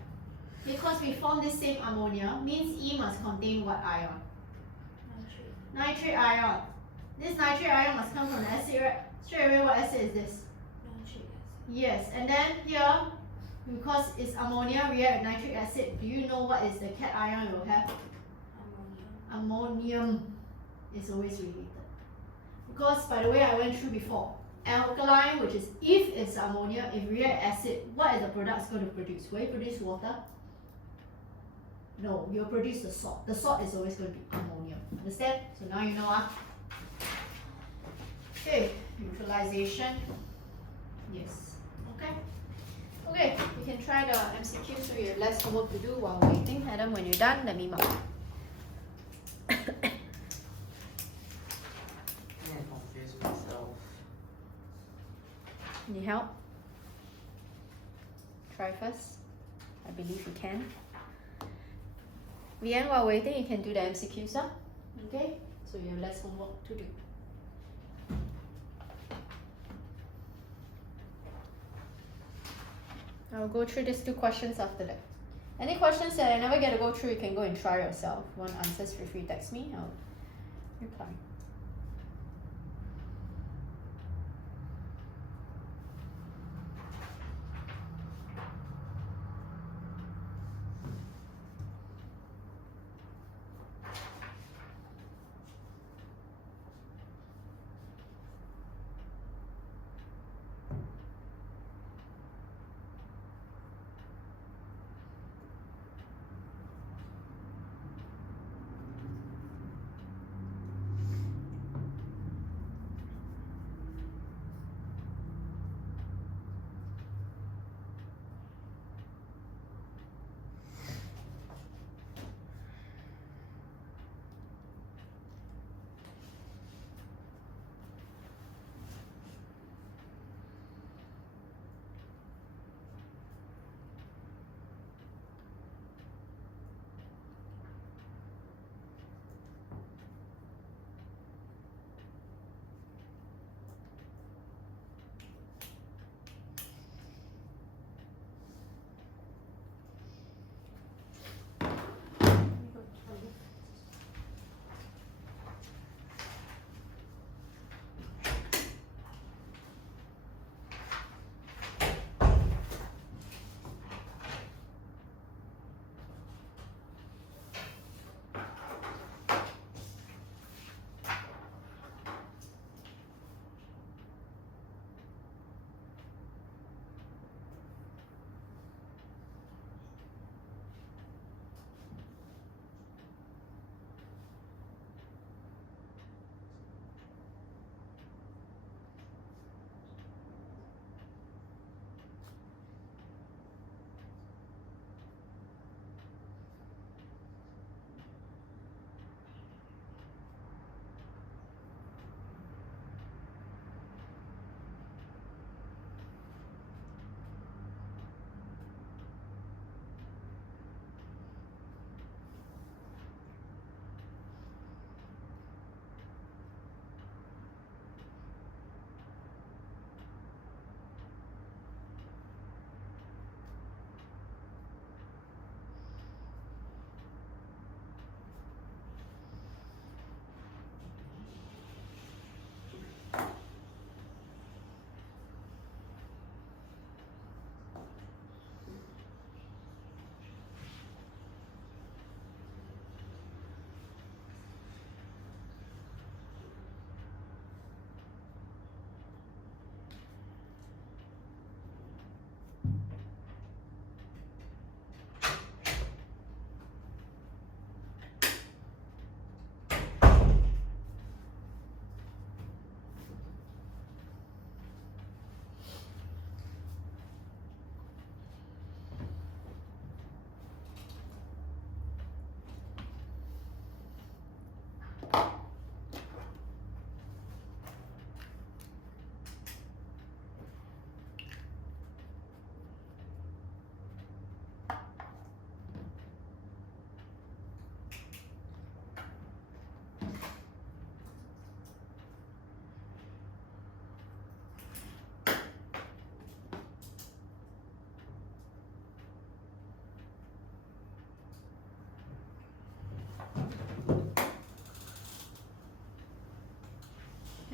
Because we form this same ammonia, means E must contain what ion? Nitrate ion. This nitrate ion must come from the acid, right? Straight away, what acid is this? Nitric acid. Yes, and then here, because it's ammonia react with nitric acid, do you know what is the cation ion it will have? Ammonium is always related. Because by the way I went through before, alkaline, which is if it's ammonia, if react acid, what is the products going to produce? Will it produce water? No, you'll produce the salt. The salt is always going to be ammonium. Understand? So now you know. Okay, neutralization. Yes. Okay. Okay, we can try the MCQ so you have less homework to do while waiting. Adam, when you're done, let me mark. I confuse myself. Need help? Try first. I believe you can. Vian, while waiting, you can do the MCQs, huh? Okay? So you have less homework to do. I'll go through these 2 questions after that. Any questions that I never get to go through, you can go and try yourself. Want answers, feel free, text me. I'll reply.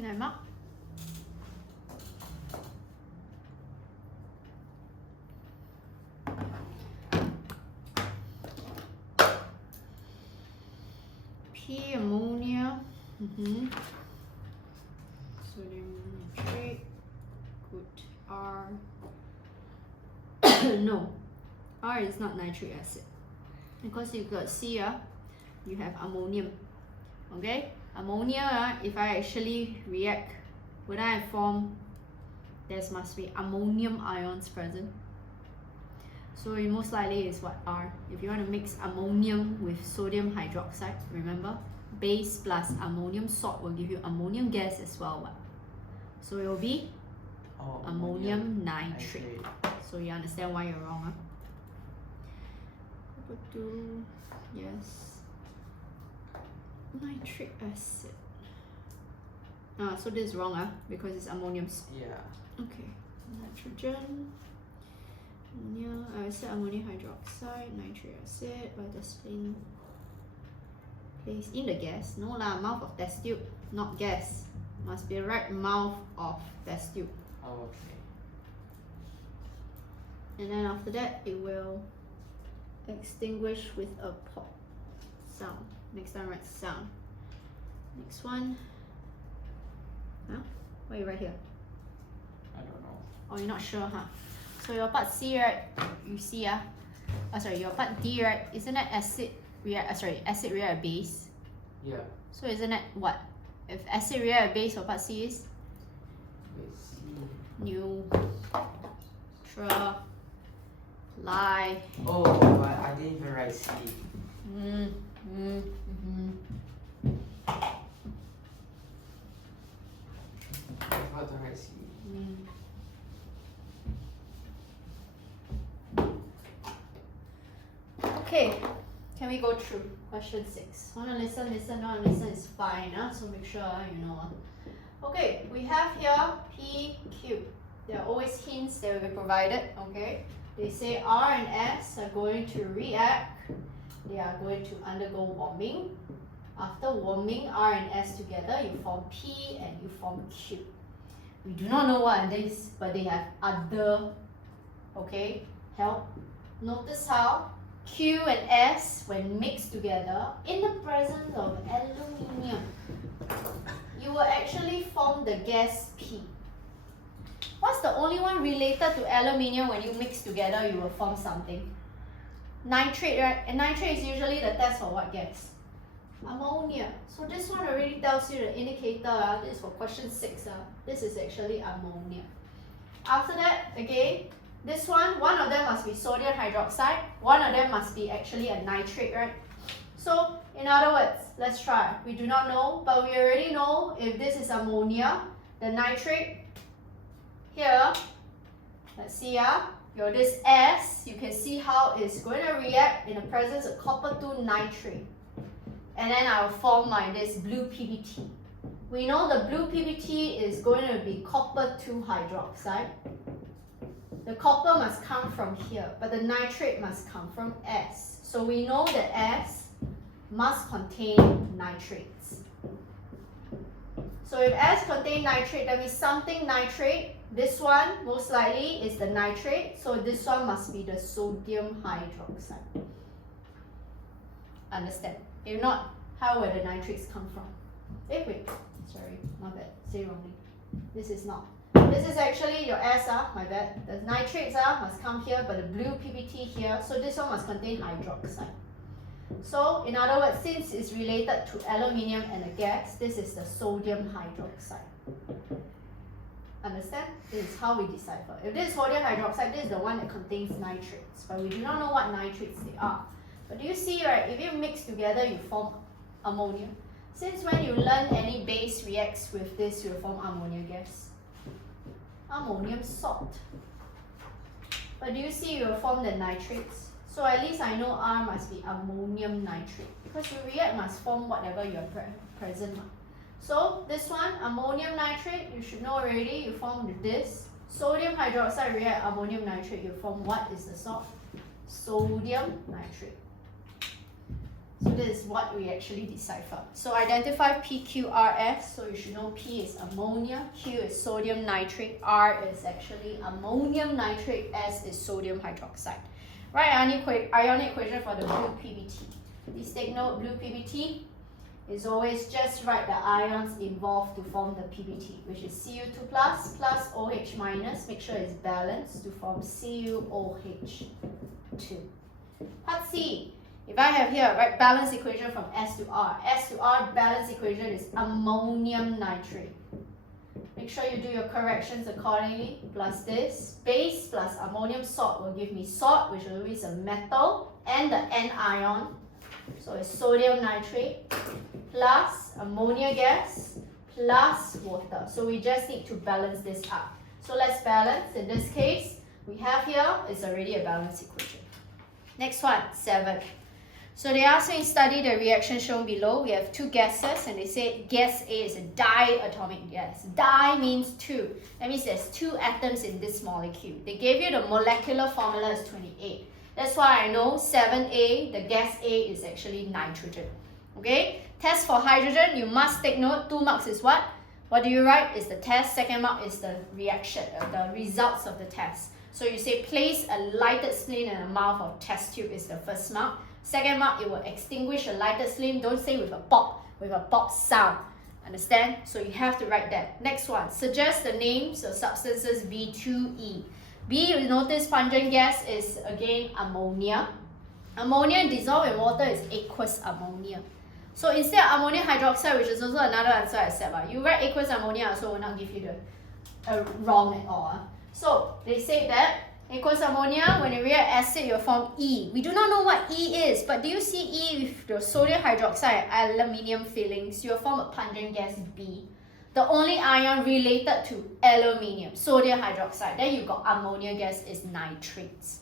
Can I mark? P ammonia. Sodium nitrate. Good. R. No, R is not nitric acid. Because you got C, you have ammonium. Okay? Ammonia, if I actually react, when I form, there must be ammonium ions present. So it most likely is what? R. If you want to mix ammonium with sodium hydroxide, remember, base plus ammonium salt will give you ammonium gas as well. What? So it will be ammonium nitrate. So you understand why you're wrong, Number 2, yes. Nitric acid. So this is wrong, because it's ammonium. Yeah. Okay. Nitrogen. Ammonia. I said ammonium hydroxide, nitric acid by the spin. Place in the gas. No lah, mouth of test tube, not gas. Must be right mouth of test tube. Oh, okay. And then after that, it will extinguish with a pop sound. Next time, write sound. Next one. Why you write here? I don't know. Oh, you're not sure, So your part C, right? You see, your part D, right? Isn't that acid react? Acid react base. Yeah. So isn't that what? If acid react base, your part C is Wait, C. neutral. Lie. Oh, but I didn't even write C. I forgot to write C. Okay, can we go through question 6? Wanna listen, don't wanna listen is fine, so make sure you know. Okay, we have here P, Q. There are always hints that will be provided, okay? They say R and S are going to react. They are going to undergo warming. After warming R and S together, you form P and you form Q. We do not know what are these, but they have other, okay, help. Notice how Q and S, when mixed together, in the presence of aluminium, you will actually form the gas P. What's the only one related to aluminium when you mix together, you will form something? Nitrate, right? And nitrate is usually the test for what gas? Ammonia. So this one already tells you the indicator, this is for question 6. This is actually ammonia. After that, again, this one of them must be sodium hydroxide, one of them must be actually a nitrate, right? So, in other words, let's try. We do not know, but we already know if this is ammonia, the nitrate, here, let's see, your this S, you can see how it's going to react in the presence of copper 2 nitrate. And then I'll form my this blue PBT. We know the blue PBT is going to be copper 2 hydroxide. The copper must come from here, but the nitrate must come from S. So we know that S must contain nitrates. So if S contains nitrate, that means something nitrate. This one most likely is the nitrate, so this one must be the sodium hydroxide. Understand? If not, how will the nitrates come from? Wait, sorry, my bad, say wrongly. This is not. This is actually your S, my bad. The nitrates must come here, but the blue PBT here, so this one must contain hydroxide. So, in other words, since it's related to aluminium and a gas, this is the sodium hydroxide. Understand? This is how we decipher. If this is sodium hydroxide, this is the one that contains nitrates, but we do not know what nitrates they are. But do you see, right, if you mix together, you form ammonia. Since when you learn any base reacts with this, you form ammonia gas. Ammonium salt. But do you see you will form the nitrates? So at least I know R must be ammonium nitrate, because you react must form whatever you are present. So this one, ammonium nitrate, you should know already, you form this. Sodium hydroxide react ammonium nitrate, you form what is the salt? Sodium nitrate. So this is what we actually decipher. So identify PQRS. So you should know P is ammonia, Q is sodium nitrate, R is actually ammonium nitrate, S is sodium hydroxide. Write ionic equation for the blue PBT. Please take note, blue PBT is always just write the ions involved to form the PBT, which is Cu2 plus OH minus. Make sure it's balanced to form CuOH2. Part C. If I have here, write balance equation from S to R. S to R balance equation is ammonium nitrate. Make sure you do your corrections accordingly. Plus this, base plus ammonium salt will give me salt, which is always a metal, and the anion. So it's sodium nitrate plus ammonia gas plus water. So we just need to balance this up. So let's balance. In this case, we have here, it's already a balance equation. Next one, 7. So they asked me to study the reaction shown below. We have two gases and they say gas A is a diatomic gas. Di means two. That means there's two atoms in this molecule. They gave you the molecular formula is 28. That's why I know 7A, the gas A is actually nitrogen. Okay? Test for hydrogen, you must take note. 2 marks is what? What do you write? Is the test. Second mark is the reaction, the results of the test. So you say place a lighted spleen in the mouth of test tube is the first mark. Second mark, it will extinguish a lighted flame. Don't say with a pop sound. Understand? So you have to write that. Next one, suggest the names of substances B2E. B, you notice pungent gas is again ammonia. Ammonia dissolved in water is aqueous ammonia. So instead of ammonium hydroxide, which is also another answer I said, you write aqueous ammonia, so will not give you the wrong at all. So they say that aqueous ammonia, when you react acid, you'll form E. We do not know what E is, but do you see E with the sodium hydroxide aluminium fillings? You'll form a pungent gas B. The only ion related to aluminium, sodium hydroxide. Then you've got ammonia gas is nitrates.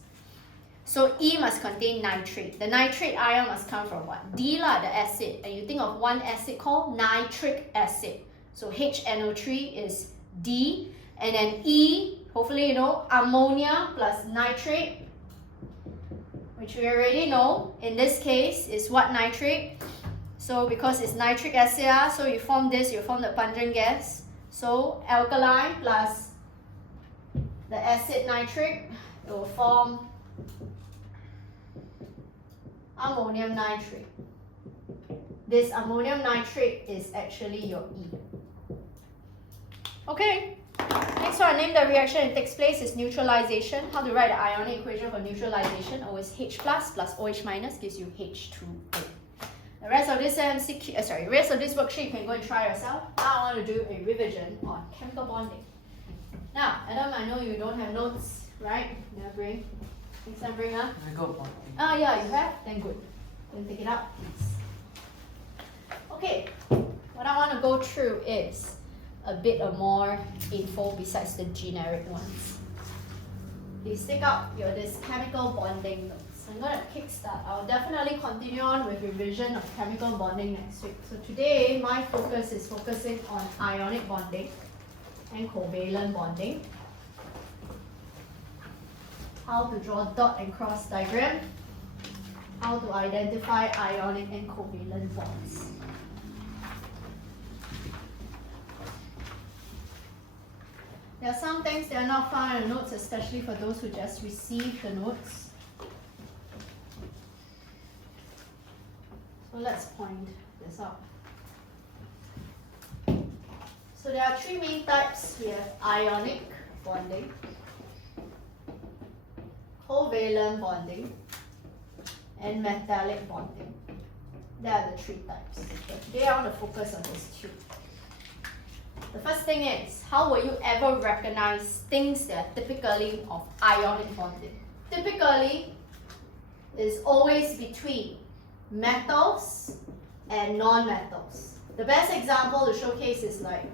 So E must contain nitrate. The nitrate ion must come from what? D lah, the acid. And you think of one acid called nitric acid. So HNO3 is D. And then E, hopefully you know, ammonia plus nitrate, which we already know. In this case, is what nitrate? So because it's nitric acid, so you form this, you form the pungent gas. So alkaline plus the acid nitric, it will form ammonium nitrate. This ammonium nitrate is actually your E. Okay. Next one, name the reaction it takes place is neutralization. How to write the ionic equation for neutralization? Always H plus OH minus gives you H2O. The rest of this rest of this worksheet you can go and try yourself. Now I want to do a revision on chemical bonding. Now, Adam, I know you don't have notes, right? Never bring. Next time bring up. I got one. Oh yeah, you have? Then good. Then take it out, please. Okay, what I want to go through is a bit of more info besides the generic ones. Please take out this chemical bonding notes. I'm going to kickstart. I'll definitely continue on with revision of chemical bonding next week. So today, my focus is focusing on ionic bonding and covalent bonding. How to draw dot and cross diagram. How to identify ionic and covalent bonds. There are some things that are not found in the notes, especially for those who just received the notes. So let's point this out. So there are 3 main types. We have ionic bonding, covalent bonding, and metallic bonding. There are the 3 types. But today I want to focus on these 2. The first thing is, how will you ever recognize things that are typically of ionic bonding? Typically, is always between metals and non-metals. The best example to showcase is like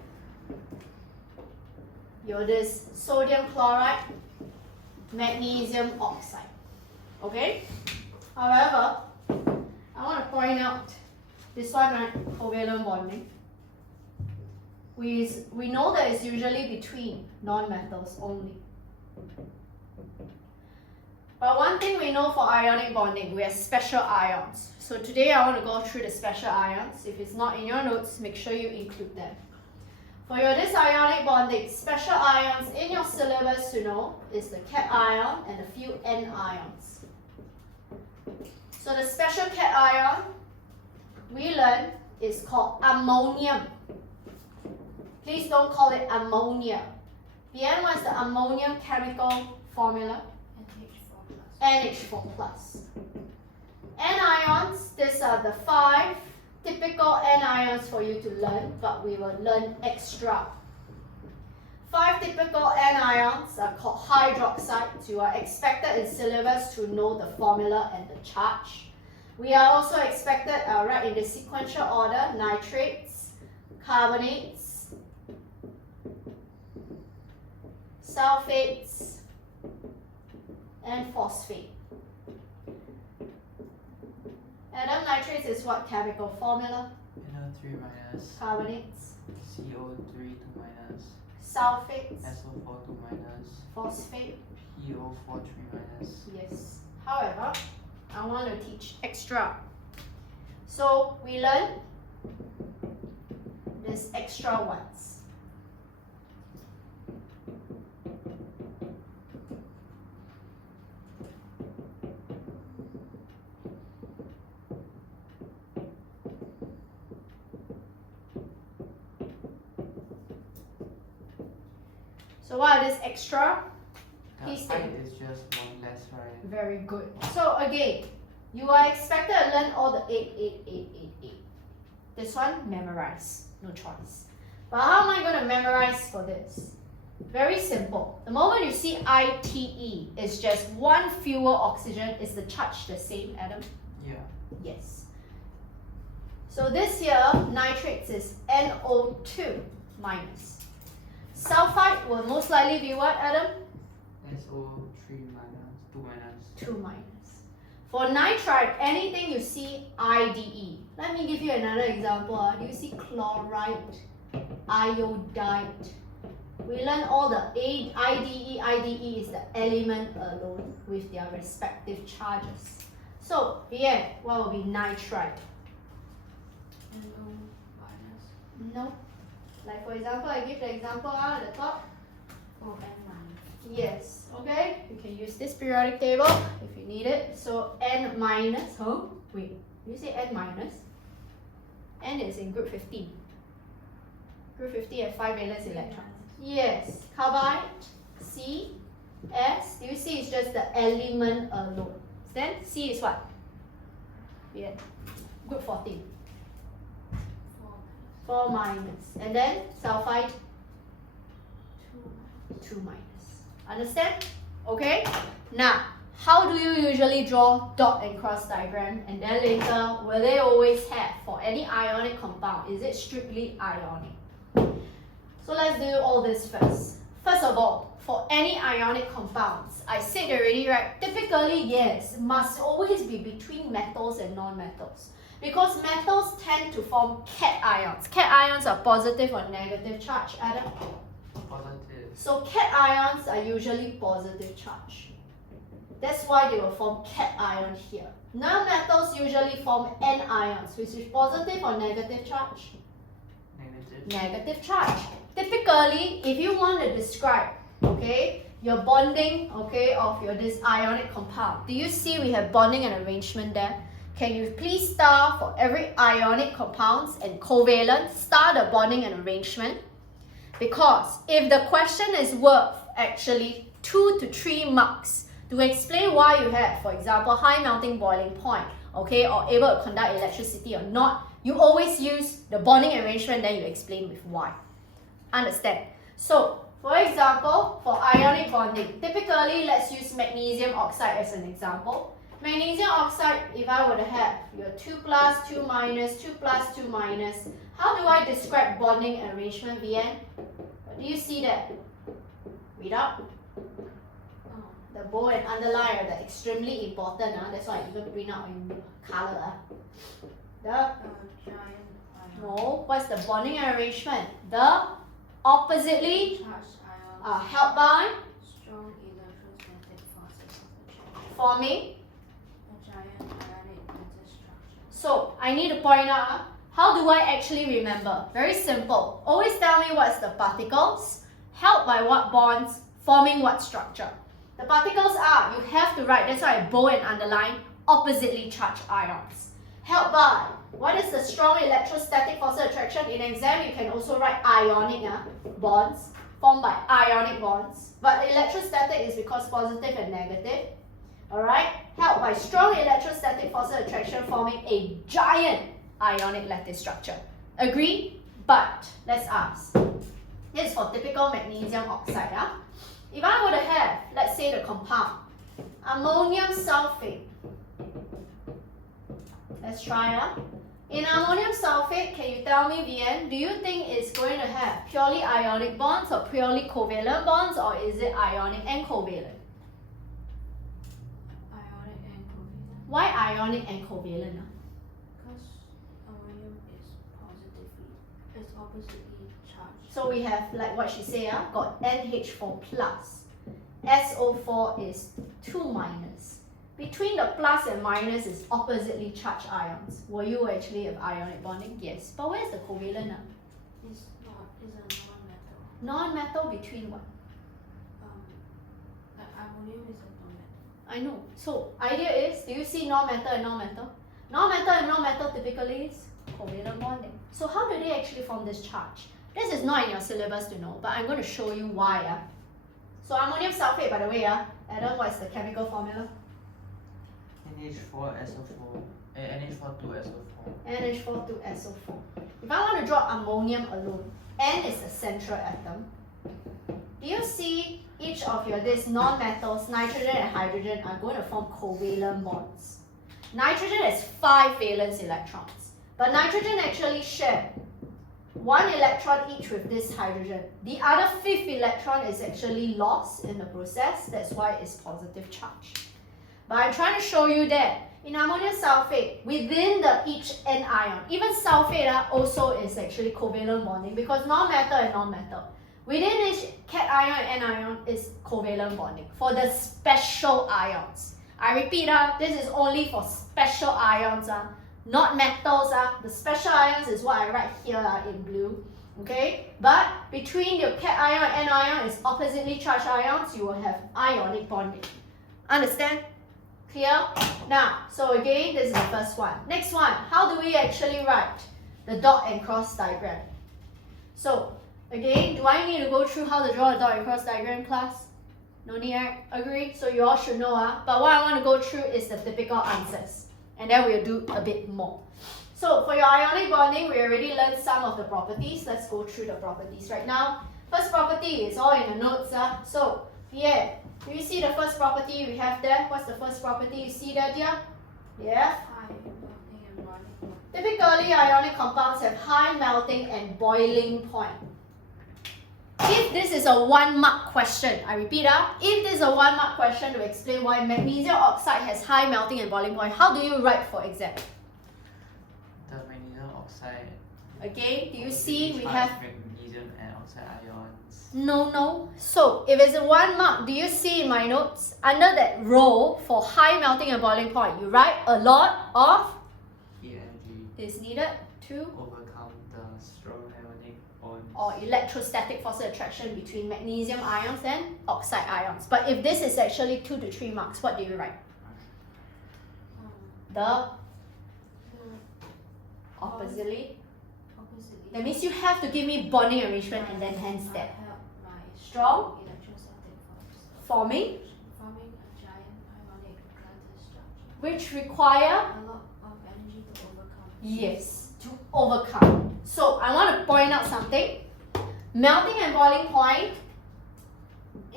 this sodium chloride, magnesium oxide. Okay? However, I want to point out this one, right? Covalent bonding. We know that it's usually between non-metals only. But one thing we know for ionic bonding, we have special ions. So today I want to go through the special ions. If it's not in your notes, make sure you include them. For your this ionic bonding, special ions in your syllabus to know is the cation and a few anions. So the special cation we learned is called ammonium. Please don't call it ammonia. Bien, what's the ammonium chemical formula? NH4+. Anions, these are the 5 typical anions for you to learn, but we will learn extra. 5 typical anions are called hydroxides. You are expected in syllabus to know the formula and the charge. We are also expected, right in the sequential order, nitrates, carbonates, sulfates, and phosphate. Adam, nitrates is what chemical formula? NO3 minus Carbonates, CO3 2 minus sulfates, SO4 2 minus phosphate. PO4 3 minus. Yes. However, I want to teach extra. So we learn this extra ones. So what are these extra? Please The take. height is just one less, right? Very good. So again, you are expected to learn all the 8. This one, memorize. No choice. But how am I going to memorize for this? Very simple. The moment you see ITE, it's just one fewer oxygen. Is the charge the same, Adam? Yeah. Yes. So this here, nitrates is NO2 minus. Sulfide will most likely be what, Adam? SO3 minus 2 minus. 2 minus. For nitrite, anything you see IDE. Let me give you another example. Do you see chloride, iodide? We learn all the IDE. IDE is the element alone with their respective charges. So, yeah, what will be nitrite? NO minus. No. Like for example, I give the example at the top. Oh, N minus. Yes, okay. You can use this periodic table if you need it. So N minus, wait, you say N minus? N is in group 15. Group 15 have 5 valence electrons. Yes, carbide, C, S. Do you see it's just the element alone? Then C is what? Yeah, group 14. 4 minus. And then sulfide? 2 minus. Understand? Okay? Now, how do you usually draw dot and cross diagram? And then later, will they always have for any ionic compound? Is it strictly ionic? So let's do all this first. First of all, for any ionic compounds, I said already, right? Typically, yes, must always be between metals and non-metals. Because metals tend to form cations. Cations are positive or negative charge, Adam? Positive. So cations are usually positive charge. That's why they will form cation here. Non-metals usually form anions, which is positive or negative charge? Negative. Negative charge. Typically, if you want to describe, okay, your bonding, okay, of your this ionic compound, do you see we have bonding and arrangement there? Can you please star for every ionic compounds and covalent, star the bonding and arrangement? Because if the question is worth actually 2 to 3 marks to explain why you have, for example, high melting boiling point, okay, or able to conduct electricity or not, you always use the bonding arrangement, then you explain with why. Understand? So, for example, for ionic bonding, typically let's use magnesium oxide as an example. Magnesium oxide, if I were to have your 2 plus, 2 minus, 2 plus, 2 minus, how do I describe bonding arrangement, VN? Do you see that? Read up. The bold and underline are the extremely important. That's why I even print out in color. The Giant ion. no, what's the bonding arrangement? The oppositely Charged ion. are held by Strong electrostatic forces of the charge. forming. A giant ionic lattice structure. So I need to point out, how do I actually remember? Very simple. Always tell me what's the particles, held by what bonds, forming what structure. The particles are, you have to write, that's why I bold and underline, oppositely charged ions. Held by, what is the strong electrostatic force of attraction? In exam, you can also write ionic bonds, formed by ionic bonds. But electrostatic is because positive and negative. Alright? Held by strong electrostatic force of attraction forming a giant ionic lattice structure. Agree? But, let's ask. This is for typical magnesium oxide. If I were to have, let's say the compound, ammonium sulfate. Let's try. In ammonium sulfate, can you tell me, Vian, do you think it's going to have purely ionic bonds or purely covalent bonds, or is it ionic and covalent? Ionic and covalent. Why ionic and covalent? Because ammonium is oppositely charged. So we have, like what she said, got NH4 plus. SO4 is 2 minus. Between the plus and minus is oppositely charged ions. Will you actually have ionic bonding? Yes. But where's the covalent? It's not. It's a non-metal. Non-metal between what? Ammonium is a non-metal. I know. So idea is, do you see non-metal and non-metal? Non-metal and non-metal typically is covalent bonding. So how do they actually form this charge? This is not in your syllabus to know, but I'm going to show you why. So ammonium sulfate, by the way, Adam, what is the chemical formula? NH4SO4, NH42SO4. NH42SO4. If I want to draw ammonium alone, N is the central atom. Do you see each of your these non-metals, nitrogen and hydrogen, are going to form covalent bonds? Nitrogen has 5 valence electrons, but nitrogen actually shared 1 electron each with this hydrogen. The other 5th electron is actually lost in the process, that's why it's positive charge. But I'm trying to show you that in ammonium sulfate, within the each anion, even sulfate also is actually covalent bonding because non-metal and non-metal. Within each cation and anion is covalent bonding for the special ions. I repeat, this is only for special ions, not metals. The special ions is what I write here in blue. Okay, but between your cation and anion is oppositely charged ions, you will have ionic bonding. Understand? Clear? Now, so again, this is the first one. Next one, how do we actually write the dot and cross diagram? So, again, do I need to go through how to draw a dot and cross diagram, class? No need, right? Agree? So you all should know. But what I want to go through is the typical answers. And then we'll do a bit more. So for your ionic bonding, we already learned some of the properties. Let's go through the properties right now. First property is all in the notes. So, yeah. Do you see the first property we have there? What's the first property you see there, dear? Yeah? High melting and boiling point. Typically, ionic compounds have high melting and boiling point. If this is a 1-mark question, I repeat, if this is a 1-mark question to explain why magnesium oxide has high melting and boiling point, how do you write for exam? The magnesium oxide. Again, do you see we charged have... magnesium and oxide ions. No. So, if it's a 1 mark, do you see in my notes, under that row for high melting and boiling point, you write a lot of Heat energy is needed to overcome the strong ionic bonds. or electrostatic force of attraction between magnesium ions and oxide ions. But if this is actually 2 to 3 marks, what do you write? The oppositely. That means you have to give me bonding arrangement and then hence that. Strong electrostatic force. Forming, Forming a giant ionic lattice structure. which require, A lot of energy to overcome. yes, to overcome. So I want to point out something. Melting and boiling point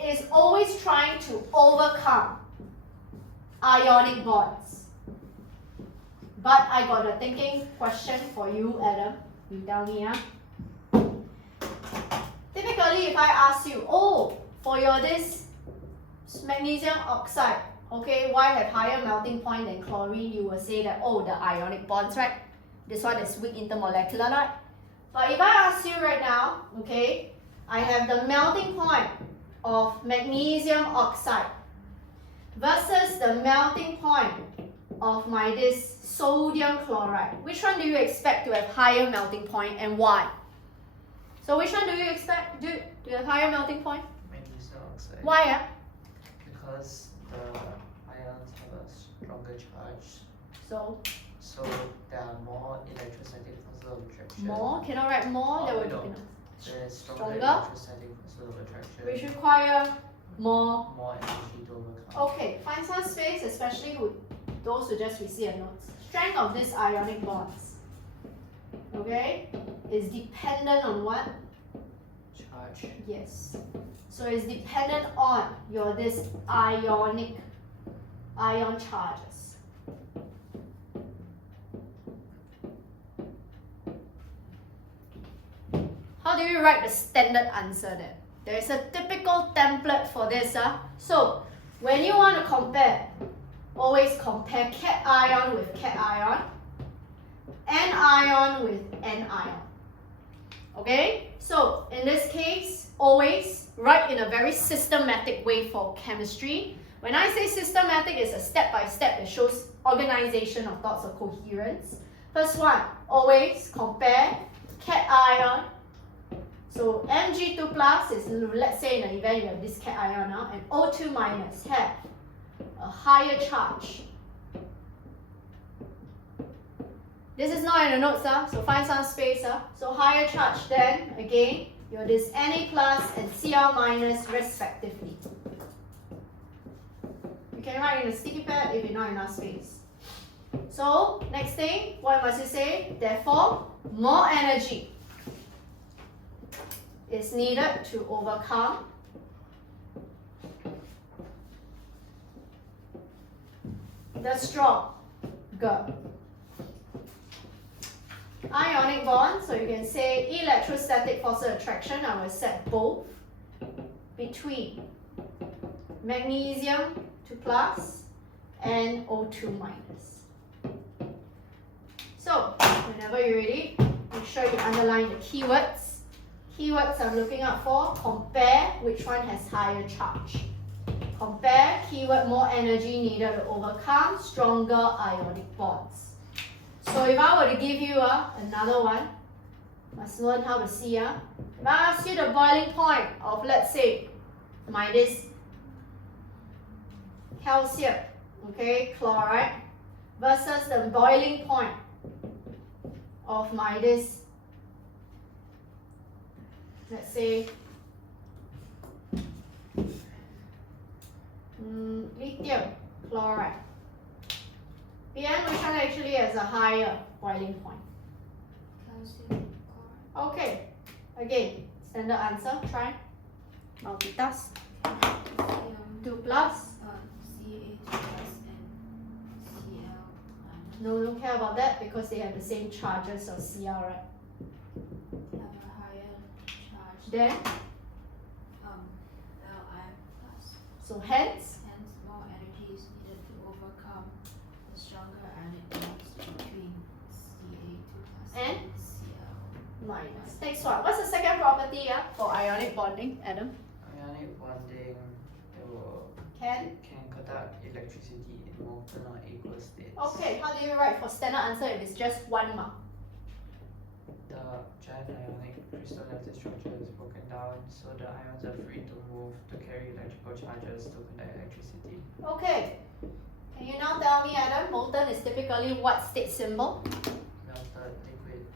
is always trying to overcome ionic bonds. But I got a thinking question for you, Adam. You tell me, Typically, if I ask you, for your this magnesium oxide, okay, why have higher melting point than chlorine? You will say that, the ionic bonds, right? This one is weak intermolecular, right? But if I ask you right now, okay, I have the melting point of magnesium oxide. versus the melting point of my this sodium chloride. Which one do you expect to have higher melting point and why? So which one do you expect to have higher melting point? Magnesium oxide. Why? Because the ions have a stronger charge, So so there are more electrostatic forces of attraction. more, cannot write more, that would no. you know, There's stronger Stronger? electrostatic forces of attraction. which require more. More energy to overcome. Okay, find some space, especially with those who just received notes. Strength of these ionic bonds, okay, is dependent on what? Charge. Yes. So it's dependent on your this ion charges. How do you write the standard answer there? There is a typical template for this. So when you want to compare, always compare cation with cation, anion with anion. Okay? So in this case, always write in a very systematic way for chemistry. When I say systematic, it's a step-by-step. It shows organization of thoughts or coherence. First one, always compare cation. So Mg2 plus is, let's say in the event you have this cation now, and O2 minus have a higher charge. This is not in the notes, so find some space. So higher charge, then again, you're this Na plus and Cl minus respectively. You can write in a sticky pad if you're not enough space. So next thing, what must you say? Therefore, more energy is needed to overcome the stronger ionic bond. So you can say electrostatic force of attraction. I will set both between magnesium 2 plus and O2 minus. So whenever you're ready, make sure you underline the keywords. Keywords I'm looking out for: compare, which one has higher charge. Compare, keyword, more energy needed to overcome stronger ionic bonds. So if I were to give you another one, must learn how to see. If I ask you the boiling point of, let's say, my this calcium, okay, chloride, versus the boiling point of my this, let's say, lithium chloride. PN, which one actually has a higher boiling point? Calcium chloride. Okay, again, standard answer, try. Multitask. Calcium 2 plus. Ca2 plus and Cl minus. No, don't care about that because they have the same charges of Cl, right? Have a higher charge. Then, Li plus. so hence, Hence, more energy is needed to overcome the stronger ionic bonds between Ca2 plus And? Cl. minus. Next one. What's the second property for ionic bonding, Adam? Ionic bonding, it will Can? conduct electricity in molten or aqueous states. Okay, how do you write for standard answer if it's just 1 mark? The giant ionic crystal lattice structure is broken down, so the ions are free to move to carry electrical charges to conduct electricity. Okay. Can you now tell me, Adam, molten is typically what state symbol? Melted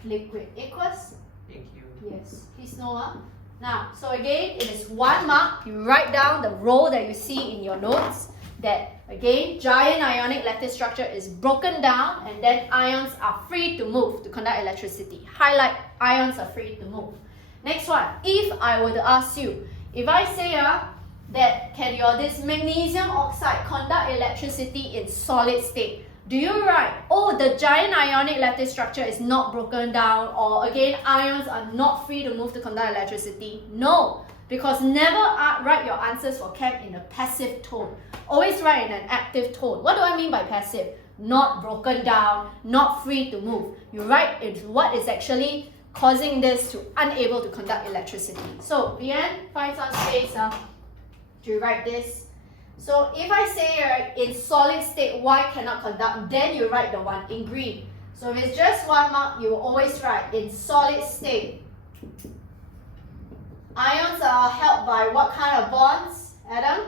liquid, Liquid. Aqueous? AQ. Yes. Please know. Now, so again, it is 1 mark. You write down the row that you see in your notes. That again, giant ionic lattice structure is broken down and then ions are free to move to conduct electricity. Highlight, ions are free to move. Next one, if I were to ask you, if I say that can your this magnesium oxide conduct electricity in solid state, do you write, oh, the giant ionic lattice structure is not broken down, or again, ions are not free to move to conduct electricity? No, because never write your answers for chem in a passive tone. Always write in an active tone. What do I mean by passive? Not broken down, not free to move. You write in what is actually causing this to unable to conduct electricity. So, Leanne, find some space to write this. So if I say in solid state Y cannot conduct, then you write the one in green. So if it's just one mark, you will always write in solid state. Ions are held by what kind of bonds, Adam?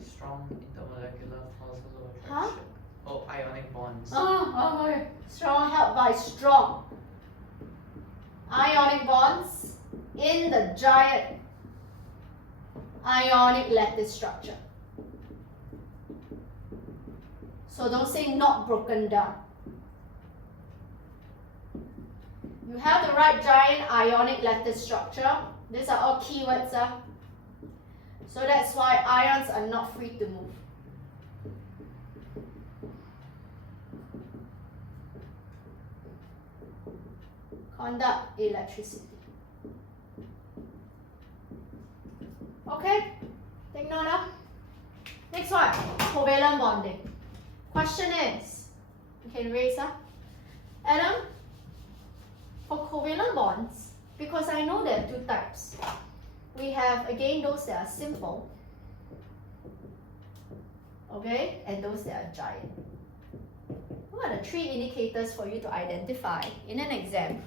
Strong intermolecular forces of attraction. Huh? Oh, ionic bonds. Oh, okay. Strong held by strong ionic bonds in the giant ionic lattice structure. So don't say not broken down. You have the right giant ionic lattice structure. These are all keywords. So that's why ions are not free to move. Conduct electricity. Okay, take note of. Next one, covalent bonding. Question is, you can raise up. Adam, for covalent bonds, because I know there are two types. We have, again, those that are simple, okay, and those that are giant. What are the three indicators for you to identify in an exam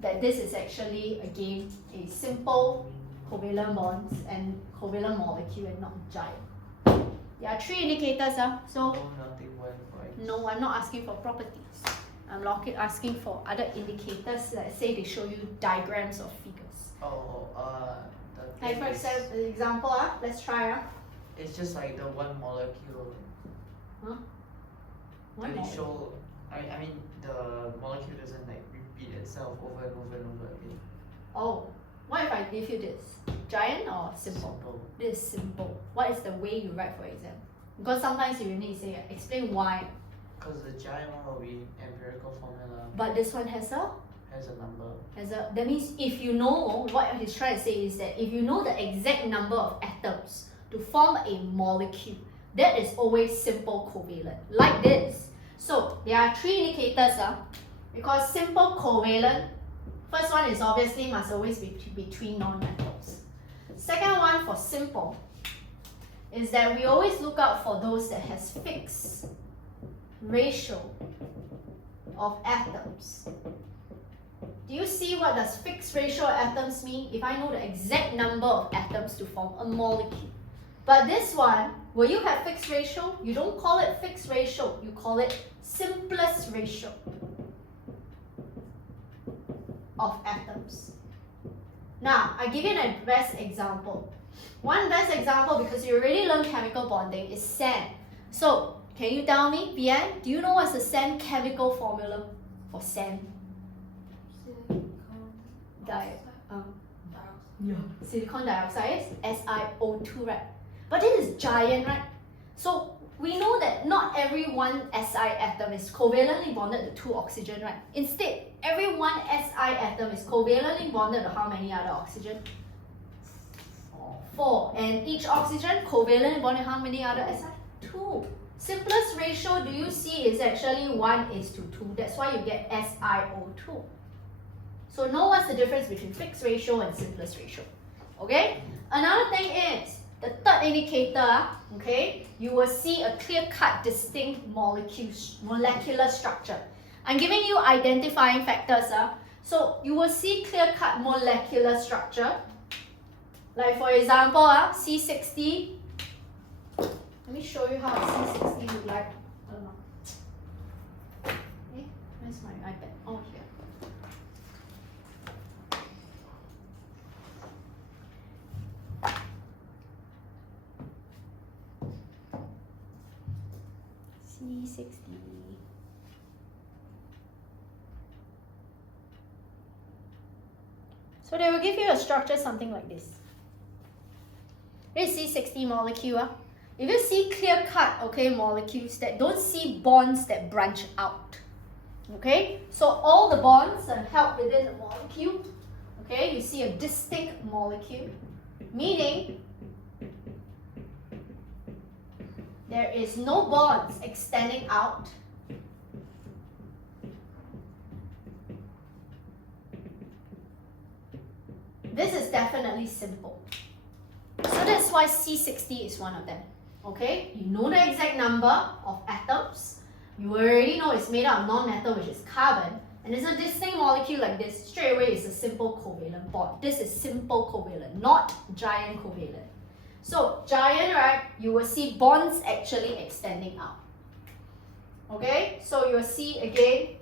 that this is actually, again, a simple covalent bonds and covalent molecule and not giant? There are three indicators. So No, nothing went right. no, I'm not asking for properties. I'm asking for other indicators. Let's say they show you diagrams or figures. Oh, the Like thing for is, example, let's try. it's just like the one molecule. One They more. show. I mean, the molecule doesn't like repeat itself over and over and over again. Oh, what if I give you this? Giant or simple? Simple. This is simple. What is the way you write for exam? Because sometimes you need to say, explain why. Because the giant one will be empirical formula, But this one has a that means if you know, what he's trying to say is that if you know the exact number of atoms to form a molecule, that is always simple covalent, like this. So there are three indicators, because simple covalent, first one is obviously must always be between non-metals. Second one for simple is that we always look out for those that has fixed ratio of atoms. Do you see what does fixed ratio of atoms mean? If I know the exact number of atoms to form a molecule. But this one, will you have fixed ratio? You don't call it fixed ratio, you call it simplest ratio of atoms. Now, I give you a best example. One best example, because you already learned chemical bonding, is sand. So, can you tell me, Vian, do you know what's the sand chemical formula for sand? Silicon dioxide is SiO2, right? But this is giant, right? So we know that not every one Si atom is covalently bonded to two oxygen, right? Instead, every one Si atom is covalently bonded to how many other oxygen? 4. And each oxygen covalently bonded to how many other Si? 2. Simplest ratio, do you see, is actually 1:2. That's why you get SiO2. So know what's the difference between fixed ratio and simplest ratio. Okay? Another thing is, the third indicator, okay, you will see a clear-cut, distinct molecular structure. I'm giving you identifying factors. So you will see clear-cut molecular structure. Like for example, C60. Let me show you how C60 look like. I don't know. Okay, where's my iPad? Oh, here. C60. So they will give you a structure something like this. This is C60 molecule. If you see clear-cut, okay, molecules that don't see bonds that branch out, okay, so all the bonds are held within the molecule, okay, you see a distinct molecule, meaning there is no bonds extending out. This is definitely simple. So that's why C60 is one of them. Okay, you know the exact number of atoms. You already know it's made up of non-metal, which is carbon. And it's a distinct molecule like this. Straight away, it's a simple covalent bond. This is simple covalent, not giant covalent. So giant, right, you will see bonds actually extending out. Okay, so you will see again,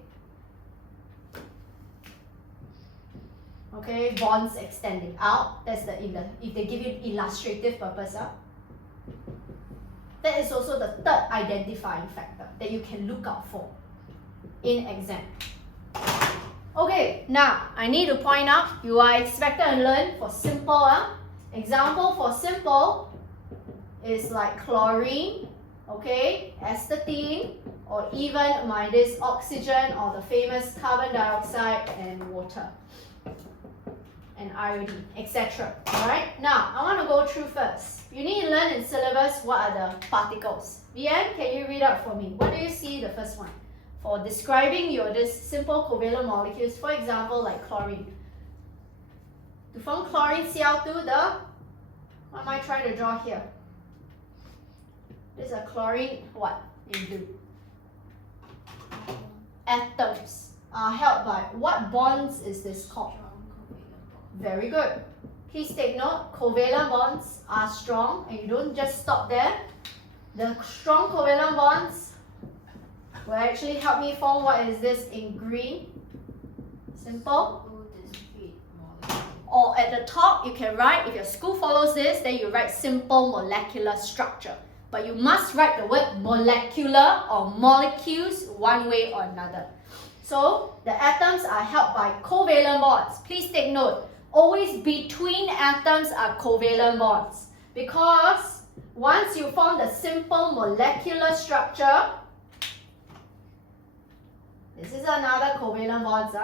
okay, bonds extending out. That's if they give you illustrative purpose. That is also the third identifying factor that you can look out for in exam. Okay, now I need to point out, you are expected to learn for simple. Example for simple is like chlorine, okay, astatine, or even this oxygen, or the famous carbon dioxide and water and iodine, etc. Alright, now I want to go through first. You need to learn in syllabus what are the particles. Vian, can you read out for me? What do you see the first one? For describing this simple covalent molecules, for example, like chlorine. To form chlorine Cl2, what am I trying to draw here? This is a chlorine, what? In blue. Atoms are held by, what bonds is this called? Very good. Please take note, covalent bonds are strong, and you don't just stop there. The strong covalent bonds will actually help me form what is this in green. Simple. Or at the top, you can write, if your school follows this, then you write simple molecular structure. But you must write the word molecular or molecules one way or another. So the atoms are held by covalent bonds. Please take note, always between atoms are covalent bonds. Because once you form the simple molecular structure, this is another covalent bonds.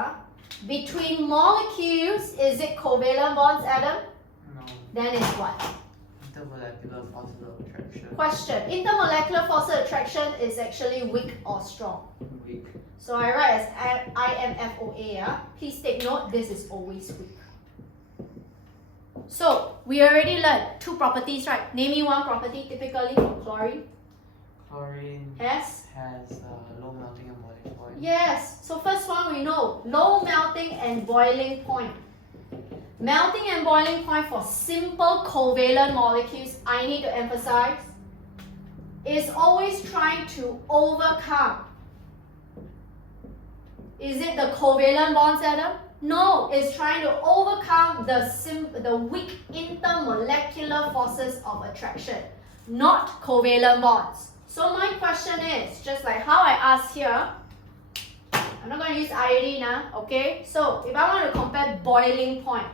Between molecules, is it covalent bonds, Adam? No. Then it's what? Intermolecular forces of attraction. Question. Intermolecular force of attraction is actually weak or strong? Weak. So I write as IMFOA. Please take note, this is always weak. So we already learned two properties, right? Name me one property typically for chlorine. Chlorine Has low melting and boiling point. Yes. So first one we know, low melting and boiling point. Melting and boiling point for simple covalent molecules, I need to emphasize, is always trying to overcome. Is it the covalent bonds, Adam? No, it's trying to overcome the weak intermolecular forces of attraction, not covalent bonds. So my question is, just like how I asked here, I'm not going to use iodine now, okay? So if I want to compare boiling point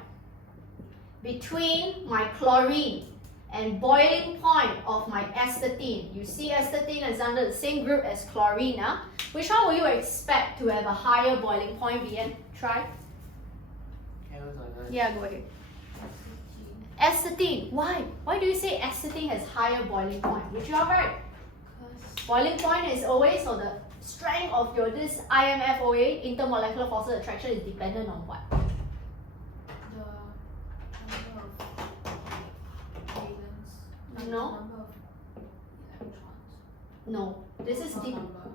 between my chlorine and boiling point of my astatine, you see astatine is under the same group as chlorine. Which one will you expect to have a higher boiling point, Vian? Try. Yeah, go ahead. Astatine. Why? Why do you say astatine has higher boiling point? Which you are right. Boiling point is always, so the strength of this IMFOA, intermolecular force of attraction, is dependent on what? The number of valence. No. Number of electrons. No. This is the number.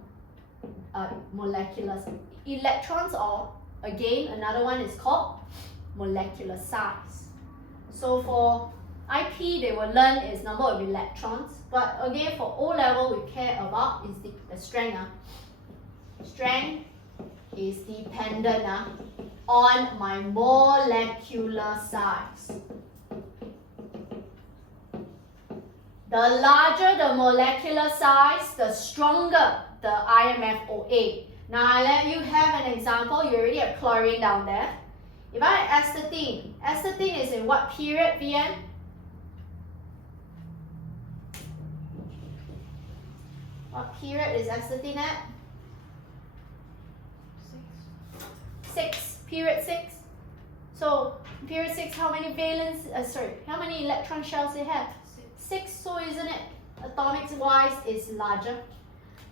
molecular. Electrons, or again, another one is called molecular size. So for IP, they will learn is number of electrons, but again for O level, we care about is the strength. Strength is dependent on my molecular size. The larger the molecular size, the stronger the IMFOA. Now I let you have an example. You already have chlorine down there. If I have astatine, astatine is in what period, Vian? What period is astatine at? 6. Period 6. So period 6, how many valence? How many electron shells it have? 6. So isn't it atomic wise is larger?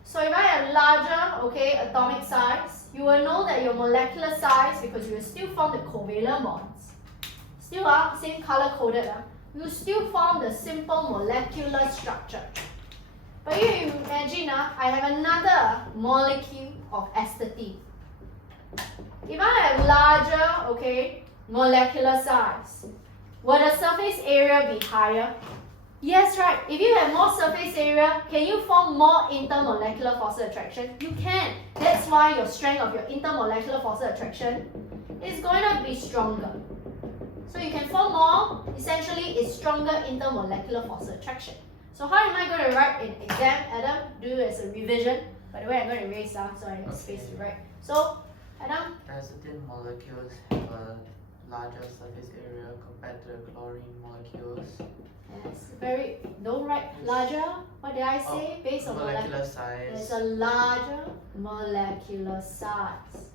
So if I have larger, okay, atomic size, you will know that your molecular size, because you will still form the covalent bonds, still same color coded, you still form the simple molecular structure. But you imagine I have another molecule of astatine. If I have larger, okay, molecular size, will the surface area be higher? Yes, right. If you have more surface area, can you form more intermolecular force of attraction? You can. That's why your strength of your intermolecular force of attraction is going to be stronger. So you can form more, essentially it's stronger intermolecular force of attraction. So how am I going to write in exam, Adam? Do as a revision. By the way, I'm going to erase so I have space to write. So, Adam? Astatine molecules have a larger surface area compared to the chlorine molecules. Yes, don't write larger. What did I say? Based on molecular size. There's a larger molecular size.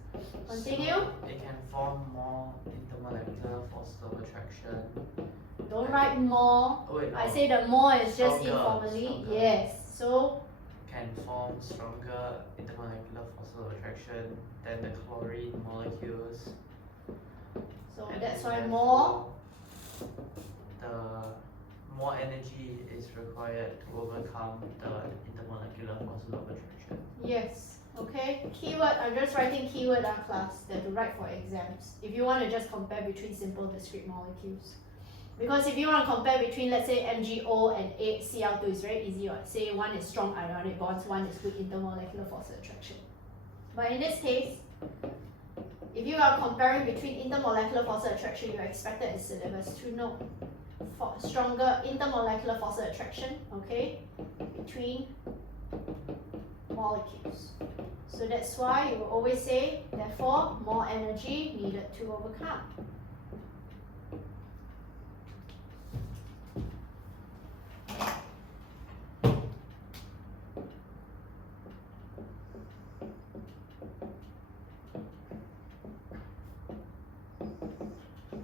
Continue. So it can form more intermolecular forces of attraction. Don't write more. Oh, wait, no. I say the more is just Stronger, informally. stronger. Yes. So Can form stronger intermolecular forces of attraction than the chlorine molecules. And that's why therefore, more. The more energy is required to overcome the intermolecular forces of attraction. Yes. Okay. Keyword. I'm just writing keyword class that to write for exams. If you want to just compare between simple discrete molecules. Because if you want to compare between, let's say, MgO and Cl2, it's very easy. Right? Say one is strong ionic bonds, one is good intermolecular force of attraction. But in this case, if you are comparing between intermolecular force of attraction, you're expected in syllabus to know for stronger intermolecular force of attraction, okay, between molecules. So that's why you will always say, therefore, more energy needed to overcome.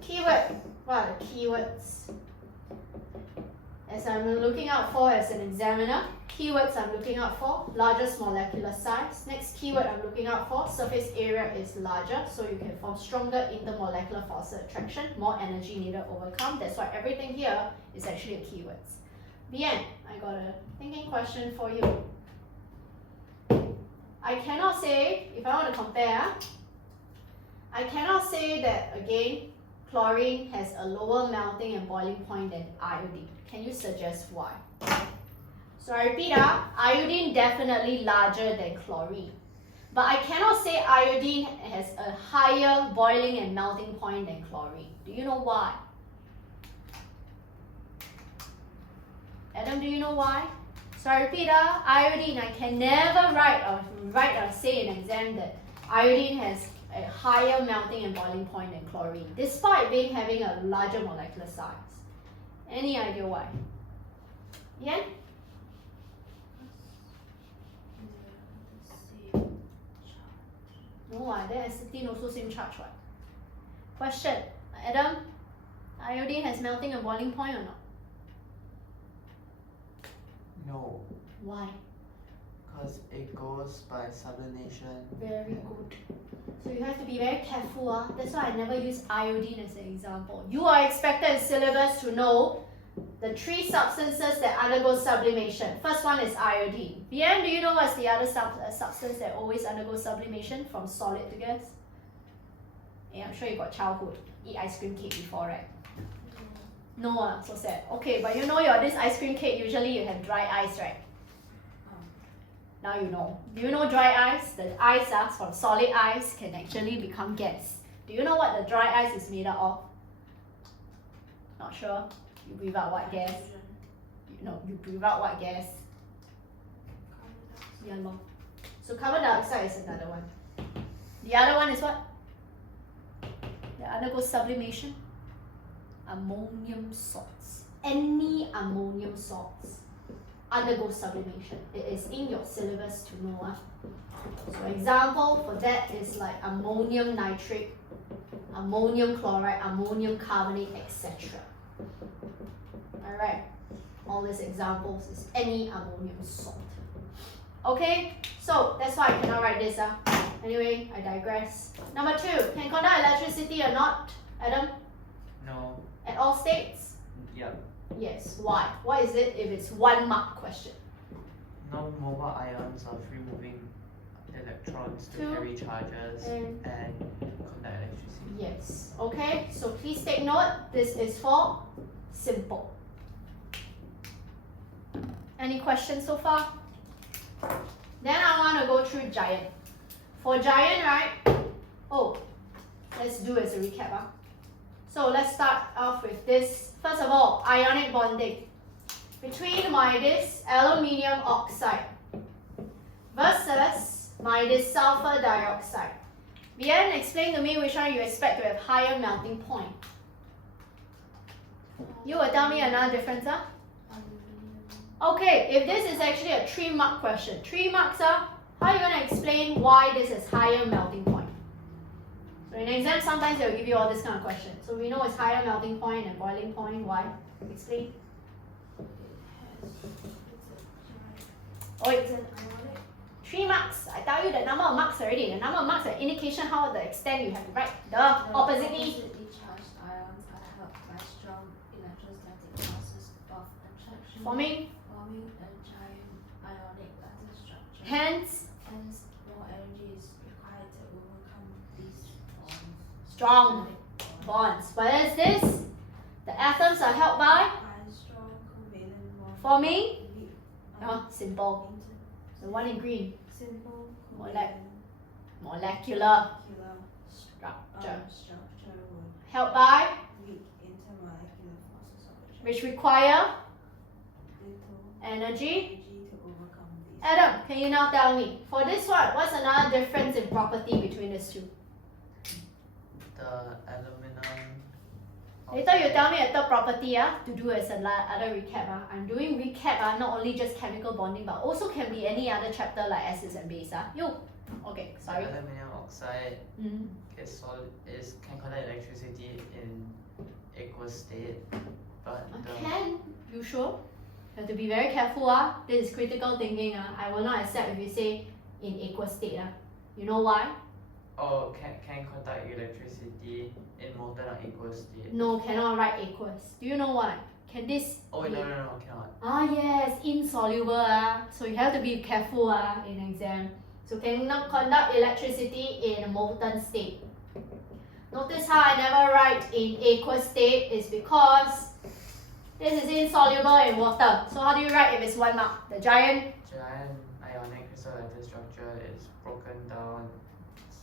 Keyword. What are the keywords? As I'm looking out for as an examiner, keywords I'm looking out for, largest molecular size. Next keyword I'm looking out for, surface area is larger, so you can form stronger intermolecular force of attraction, more energy needed to overcome. That's why everything here is actually keywords. The end. I got a thinking question for you. I cannot say, if I want to compare, I cannot say that, again, chlorine has a lower melting and boiling point than iodine. Can you suggest why? So I repeat, iodine definitely larger than chlorine. But I cannot say iodine has a higher boiling and melting point than chlorine. Do you know why? Adam, do you know why? So I repeat, iodine, I can never write or say in an exam that iodine has a higher melting and boiling point than chlorine, despite having a larger molecular size. Any idea why? Yeah? No, then astatine also same charge. What? Question, Adam, iodine has melting and boiling point or not? No, Why? because it goes by sublimation. Very good. So you have to be very careful. That's why I never use iodine as an example. You are expected in syllabus to know the three substances that undergo sublimation. First one is iodine. BM, do you know what's the other substance that always undergoes sublimation from solid to gas? Yeah, I'm sure you got childhood. Eat ice cream cake before, right? No, so sad. Okay, but you know this ice cream cake, usually you have dry ice, right? Now you know. Do you know dry ice? The ice from solid ice can actually become gas. Do you know what the dry ice is made out of? Not sure. You breathe out what gas? You breathe out what gas? Yeah, no. So carbon dioxide is another one. The other one is what? That undergoes sublimation. Ammonium salts. Any ammonium salts undergo sublimation. It is in your syllabus to know. So example for that is like ammonium nitrate, ammonium chloride, ammonium carbonate, etc. Alright, all these examples is any ammonium salt. Okay, so that's why I cannot write this. Anyway, I digress. Number 2, can conduct electricity or not, Adam? No. At all states? Yep. Yes. Why? What is it if it's 1 mark question? Non-mobile ions are free-moving electrons to Two. carry charges And and conduct electricity. yes. Okay. So please take note. This is for simple. Any questions so far? Then I want to go through giant. For giant, right? Oh, let's do as a recap. So let's start off with this. First of all, ionic bonding between this aluminium oxide versus this sulfur dioxide. Bien, explain to me which one you expect to have higher melting point. You will tell me another difference, huh? Okay, if this is actually a 3 mark question, 3 marks, how are you going to explain why this is higher melting point? So in exam, sometimes they'll give you all this kind of question. So we know it's higher melting point and boiling point. Why? Explain. Oh, it's an ionic. 3 marks. I tell you the number of marks already. The number of marks are indication how the extent you have to write. The oppositely charged ions are held by strong electrostatic forces of attraction, forming. forming a giant ionic lattice structure. Hence, More energy is required to overcome these bonds. strong bonds. What is this? The atoms are held by Strong covalent bonds. forming. Weak, Simple. The one in green. simple Molecular molecular structure. structure would Held by weak intermolecular forces of attraction. which require Little energy. energy to overcome these. Adam, can you now tell me, for this one, what's another difference in property between these two? The aluminum. Later you tell me a third property to do as other recap. I'm doing recap not only just chemical bonding but also can be any other chapter like acids and base. You. Okay, sorry. The aluminum oxide Mm. can conduct electricity in aqueous state, but Can you sure? You have to be very careful. This is critical thinking. I will not accept if you say in aqueous state. You know why? can conduct electricity in molten or aqueous state. No, cannot write aqueous. Do you know why? Can this? Oh wait, no, cannot. Yes, insoluble. So you have to be careful in exam. So cannot conduct electricity in a molten state. Notice how I never write in aqueous state is because this is insoluble in water. So how do you write if it's 1 mark? The giant. Giant ionic crystal lattice structure is broken down.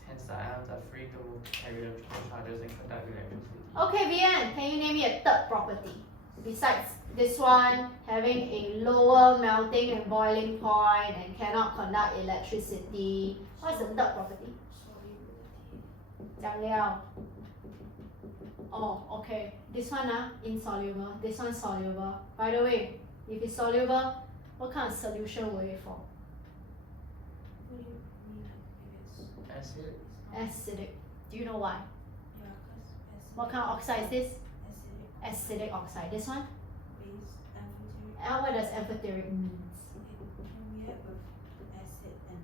Hence, the ions are free to move, carry electrical charges, and conduct electricity. Okay, Vian, can you name me a third property? Besides this one, having a lower melting and boiling point and cannot conduct electricity. What's the third property? Solubility. 讲了. Oh, okay. This one insoluble. This one soluble. By the way, if it's soluble, what kind of solution will it form? What do you mean if it's Acid. Acidic. Do you know why? yeah, because acid. What kind of oxide is this? Acidic Acidic oxide. This one? base amphoteric. And what does amphoteric means? It can react with acid and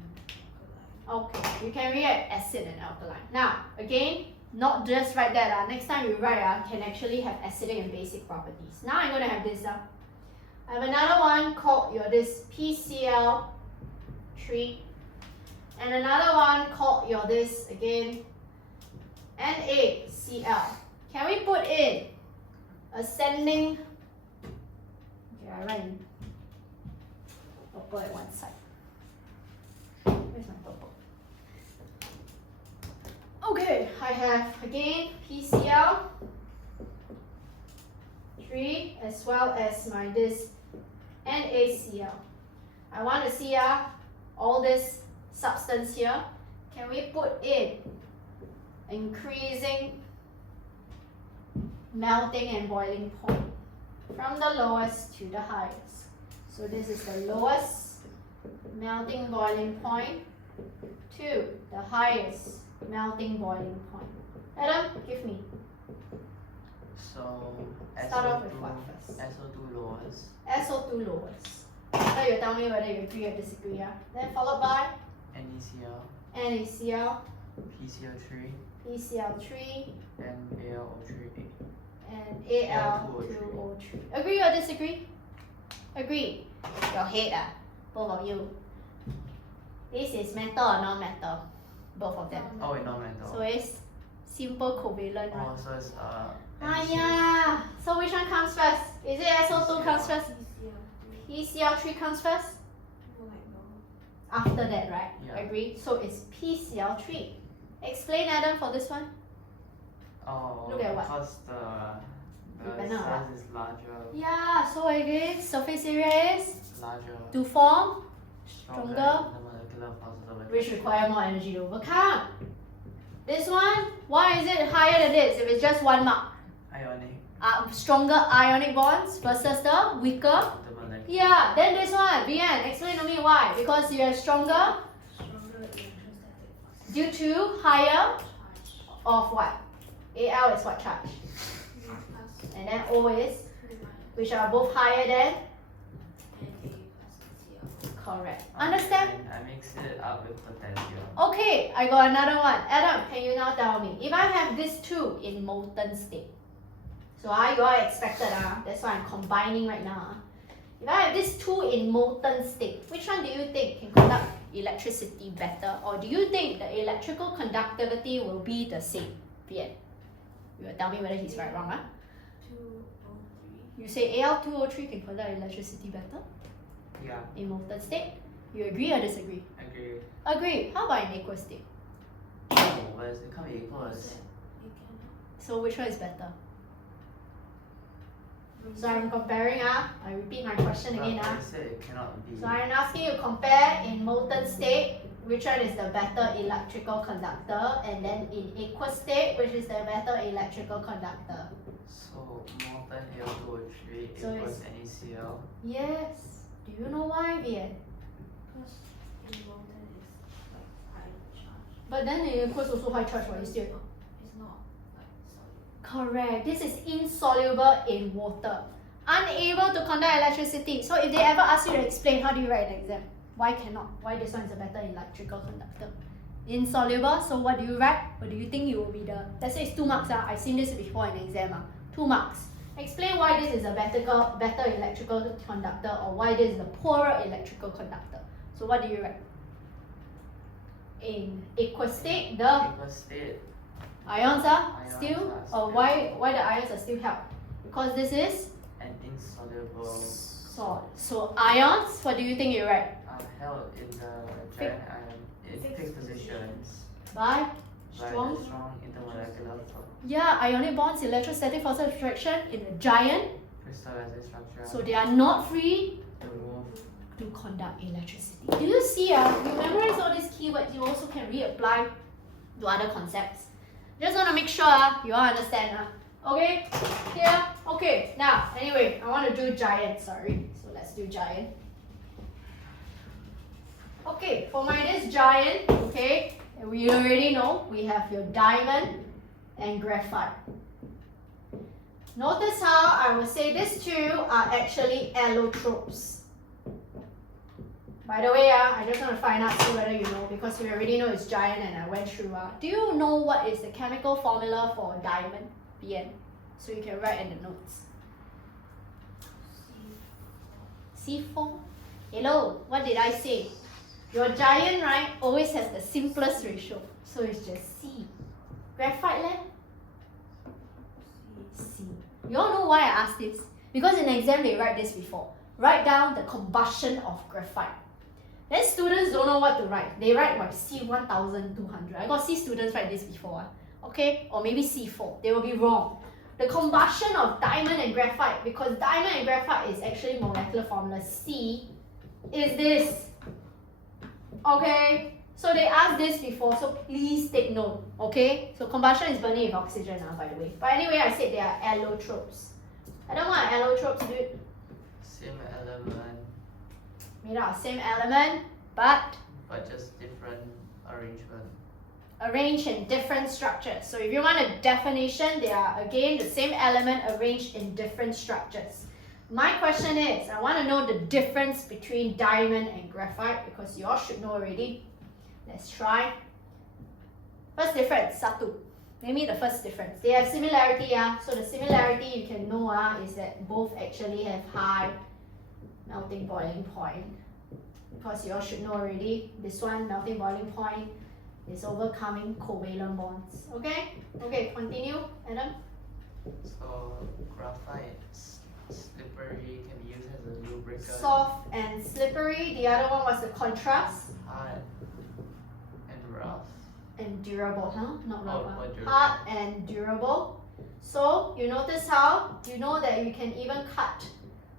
alkaline. Okay, you can react acid and alkaline. Now, again, not just write that. Next time you write, can actually have acidic and basic properties. Now I'm going to have this. I have another one called this PCl3 and another one called this again NaCl. Can we put in ascending? Okay, I write in purple at one side. Where's my purple? Okay, I have again PCl3 as well as this NaCl. I want to see all this substance here. Can we put in increasing melting and boiling point from the lowest to the highest? So this is the lowest melting boiling point to the highest melting boiling point. Adam, give me. So Start off with what first? SO2 lowest. SO2 lowest. So you tell me whether you agree or disagree. Then followed by NaCl, NaCl, PCl3, PCl3, and AlO3. and Al2O3. Agree or disagree? Agree. Your head, both of you. This is metal or non-metal? Both of them. Oh, wait, non-metal. So it's simple covalent, right? Oh, so it's yeah. So which one comes first? Is it SO2 comes first? PCl. PCl3 comes first? No, like no. After that, right? Yeah. Agree. So it's PCl3. Explain, Adam, for this one. Oh, Look at what? because the Depending on size is larger, Yeah, so again, surface area is larger, to form, stronger stronger, in the molecular positive which require more energy to overcome. This one, why is it higher than this if it's just 1 mark? ionic Stronger ionic bonds versus the weaker. the molecular. Yeah, then this one, Vian, explain to me why. Because you are stronger Stronger electrostatic force. due to higher Charge. of what? Al is what charge? Plus And then O is, 2 minus which are both higher than? Na plus Cl. Correct. Understand? I mix it up with potassium. Okay, I got another one. Adam, can you now tell me? If I have these two in molten state, so you are expected, that's why I'm combining right now. If I have these two in molten state, which one do you think can conduct electricity better? Or do you think the electrical conductivity will be the same? Bien. You will tell me whether he's right or wrong. 2O3. You say Al2O3 can conduct electricity better Yeah, in molten state? You agree or disagree? agree. Agree. How about in aqueous state? Oh, but it can't be equals. It cannot. So which one is better? So I'm comparing, I repeat my question again. But I said it cannot be. So I'm asking you compare in molten state, which one is the better electrical conductor, and then in aqueous state, which is the better electrical conductor. So molten Al2O3 So equals NaCl. Yes. Do you know why, Vian? Because in molten is like high charge. But then in aqueous also high charge, what is still? It's not like solid. Correct. This is insoluble in water. Unable to conduct electricity. So if they ever ask you to explain, how do you write an exam? Why cannot? Why this one is a better electrical conductor? Insoluble, so what do you write? What do you think you will be the... Let's say it's 2 marks. I've seen this before in exam. 2 marks. Explain why this is a better electrical conductor or why this is a poorer electrical conductor. So what do you write? In aqueous state, the Aqueous state. ions are Ions still... are Or still- why the ions are still held? Because this is An insoluble salt. So ions, what do you think you write? are held in the giant ion in fixed positions By by strong. the strong intermolecular force. Yeah, ionic bonds, electrostatic force of attraction in a giant. Crystallized structure So they are not free to move. to conduct electricity. Do you see? You memorize all these keywords, you also can reapply to other concepts. Just want to make sure you all understand. Okay? Here? Okay. Now, anyway, I want to do giant. Sorry. So let's do giant. Okay, for my this giant, okay, we already know we have your diamond and graphite. Notice how I will say these two are actually allotropes. By the way, I just want to find out, see whether you know, because we already know it's giant and I went through. Do you know what is the chemical formula for diamond? BN. So you can write in the notes. C4. Hello, what did I say? Your giant, right, always has the simplest ratio. So it's just C. Graphite leh? C. You all know why I asked this? Because in exam they write this before. Write down the combustion of graphite. Then students don't know what to write. They write like C1200. I got C students write this before. Okay? Or maybe C4. They will be wrong. The combustion of diamond and graphite, because diamond and graphite is actually molecular formula C, is this. Okay? So they asked this before, so please take note. Okay? So combustion is burning with oxygen now, by the way. But anyway, I said they are allotropes. I don't know what allotropes do. Same element, Made out of same element, but but just different arrangement. arranged in different structures. So if you want a definition, they are again the same element arranged in different structures. My question is, I want to know the difference between diamond and graphite because you all should know already. Let's try. First difference, satu. Name me the first difference. They have similarity, yeah. So the similarity you can know is that both actually have high melting boiling point. Because you all should know already, this one, melting boiling point, is overcoming covalent bonds. Okay? Okay, continue, Adam. So graphite slippery can be used as a lubricant. Soft and slippery. The other one was the contrast. Hard and rough. And durable, huh? Not Oh, rubber. durable. Hard and durable. So you notice how you know that you can even cut,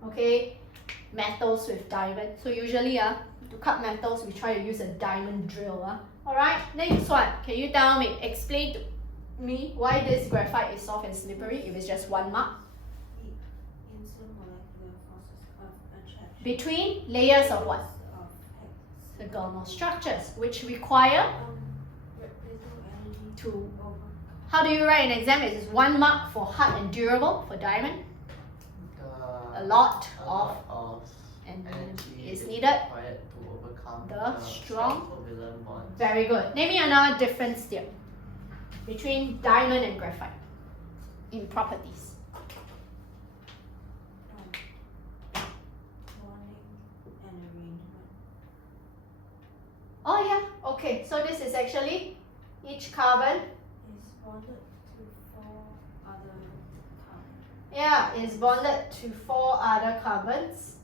okay, metals with diamond. So usually, to cut metals, we try to use a diamond drill. Alright, next one. Can you tell me, explain to me why this graphite is soft and slippery if it's just one mark? Intermolecular forces of attraction. Between layers of what? Of Hexagonal structures, which require little energy to. overcome. How do you write an exam? It is one mark for hard and durable for diamond. A lot of energy is needed. Required to overcome The strong covalent bonds. Very good. Name me another difference here between diamond and graphite in properties. Bonding and arrangement. Oh yeah, okay. So this is actually each carbon. Is bonded to 4 other carbons. Yeah, is bonded to 4 other carbons.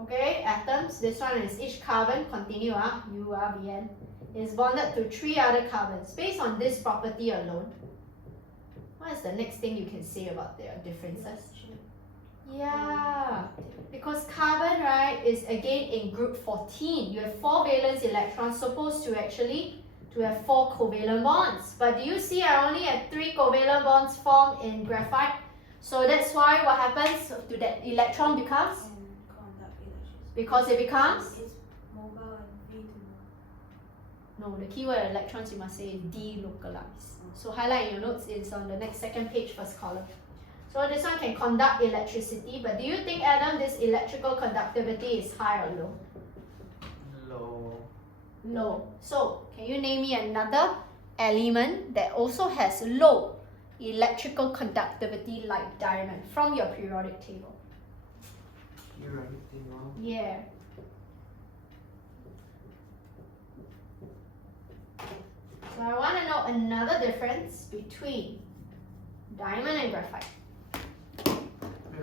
Okay, atoms. This one is each carbon. Continue, URBN. Is bonded to 3 other carbons. Based on this property alone, what is the next thing you can say about their differences? Yeah, because carbon, right, is again in group 14. You have 4 valence electrons, supposed to actually to have 4 covalent bonds. But do you see I only have 3 covalent bonds formed in graphite? So that's why what happens to that electron becomes? And conduct electricity. Because it becomes? It's mobile and free to move. No, the keyword electrons you must say is delocalized. So highlight in your notes, it's on the next second page, first column. So this one can conduct electricity, but do you think, Adam, this electrical conductivity is high or low? Low. Low. So can you name me another element that also has low electrical conductivity like diamond from your periodic table? Periodic table. Yeah. So I want to know another difference between diamond and graphite. Wait,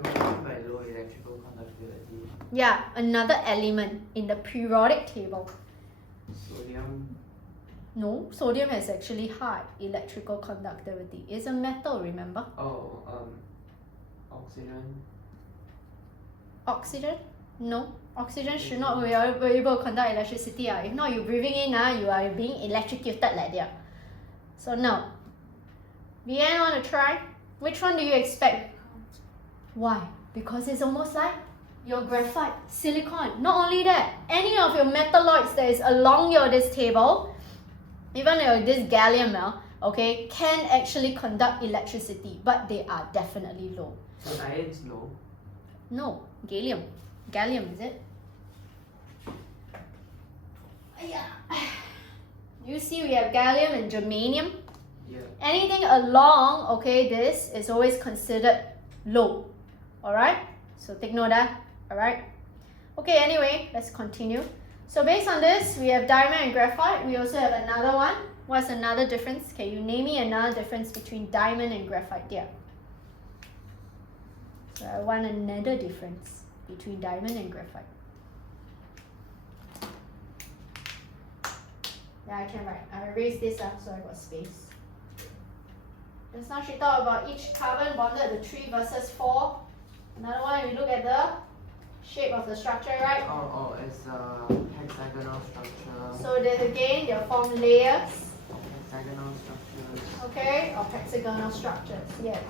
what do you mean by low electrical conductivity? Yeah, another element in the periodic table. Sodium. No, sodium has actually high electrical conductivity. It's a metal, remember? Oh, oxygen. Oxygen? No. Oxygen should not be able to conduct electricity. If not, you're breathing in, you are being electrocuted like that. So no. Vianne, want to try? Which one do you expect? Why? Because it's almost like your graphite, silicon. Not only that, any of your metalloids that is along this table, even this gallium, okay, can actually conduct electricity, but they are definitely low. So iron's low. No, gallium. Gallium, is it? Yeah. You see we have gallium and germanium. Yeah. Anything along, okay, this is always considered low. Alright? So take note of that. Alright? Okay, anyway, let's continue. So based on this, we have diamond and graphite. We also have another one. What's another difference? Can you name me another difference between diamond and graphite? Yeah. So I want another difference between diamond and graphite. Yeah, I can write. I erase this up so I got space. Just now she talked about each carbon bonded to 3 versus 4. Another one, we look at the shape of the structure, right? Oh, it's a hexagonal structure. So then again, they'll form layers, Hexagonal structures. okay, of hexagonal structures, yes.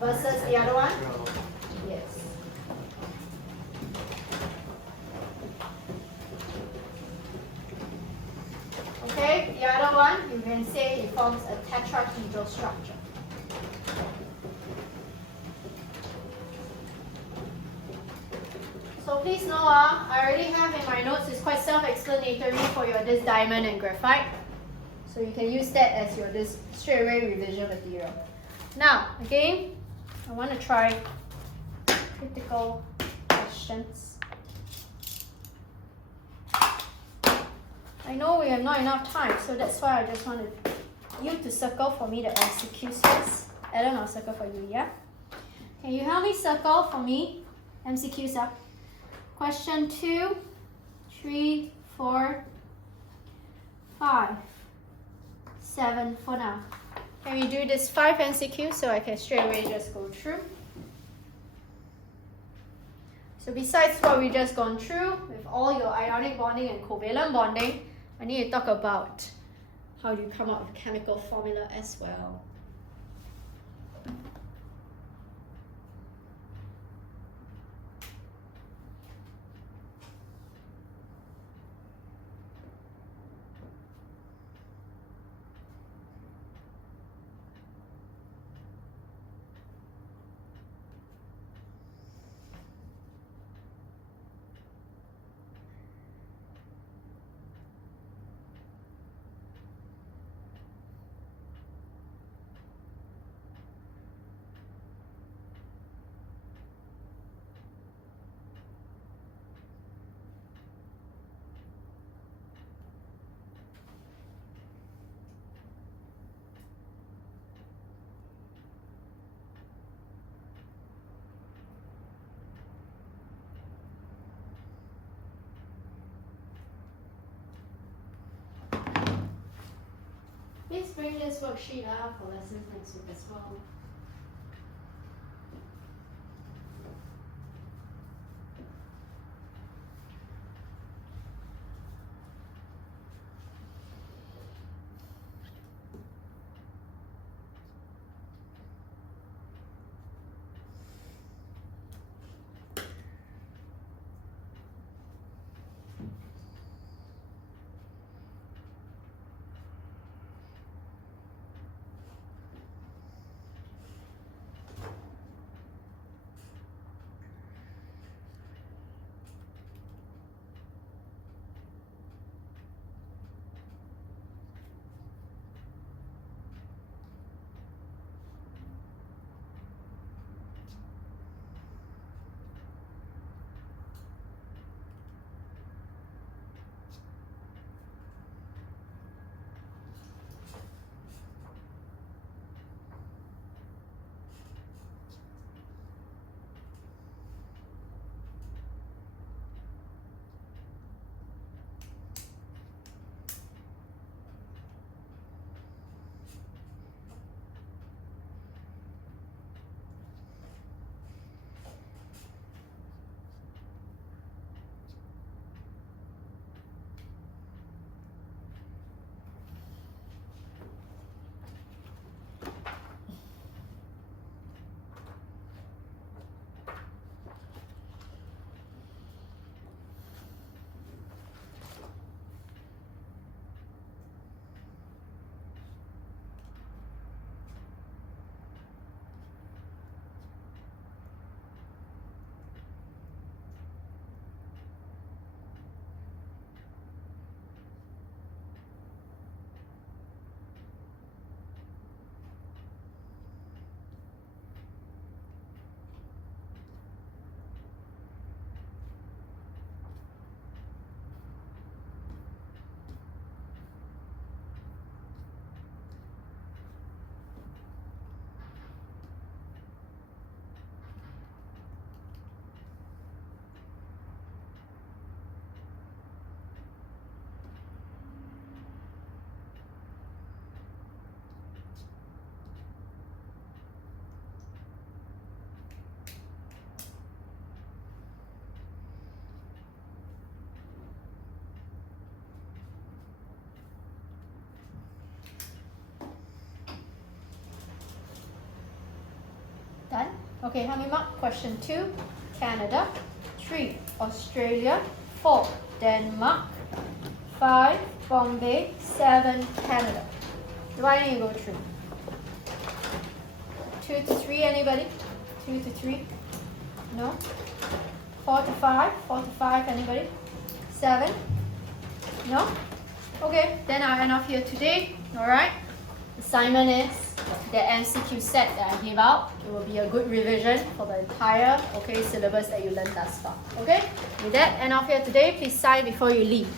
Versus the other one? Yes. Okay, the other one, you can say it forms a tetrahedral structure. So please know, I already have in my notes, it's quite self-explanatory for your this diamond and graphite. So you can use that as your this straight away revision material. Now, again, I want to try critical questions. I know we have not enough time, so that's why I just wanted you to circle for me the MCQs first. Ellen, I'll circle for you, yeah? Can you help me circle for me? MCQs up. Question 2, 3, 4, 5, 7 for now. Can we do this 5 MCQs so I can straight away just go through? So besides what we just gone through with all your ionic bonding and covalent bonding, I need to talk about how you come up with chemical formula as well. Please bring this worksheet up for lessons next week as well. Done? Okay, help me mark. Question 2, Canada. 3, Australia. 4, Denmark. 5, Bombay. 7, Canada. Do I need to go through? 2 to 3, anybody? 2 to 3? No? 4 to 5? 4 to 5, anybody? 7? No? Okay, then I'll end off here today. Alright? Assignment is the MCQ set that I gave out. It will be a good revision for the entire syllabus that you learned thus far. Okay? With that, end off here today. Please sign before you leave.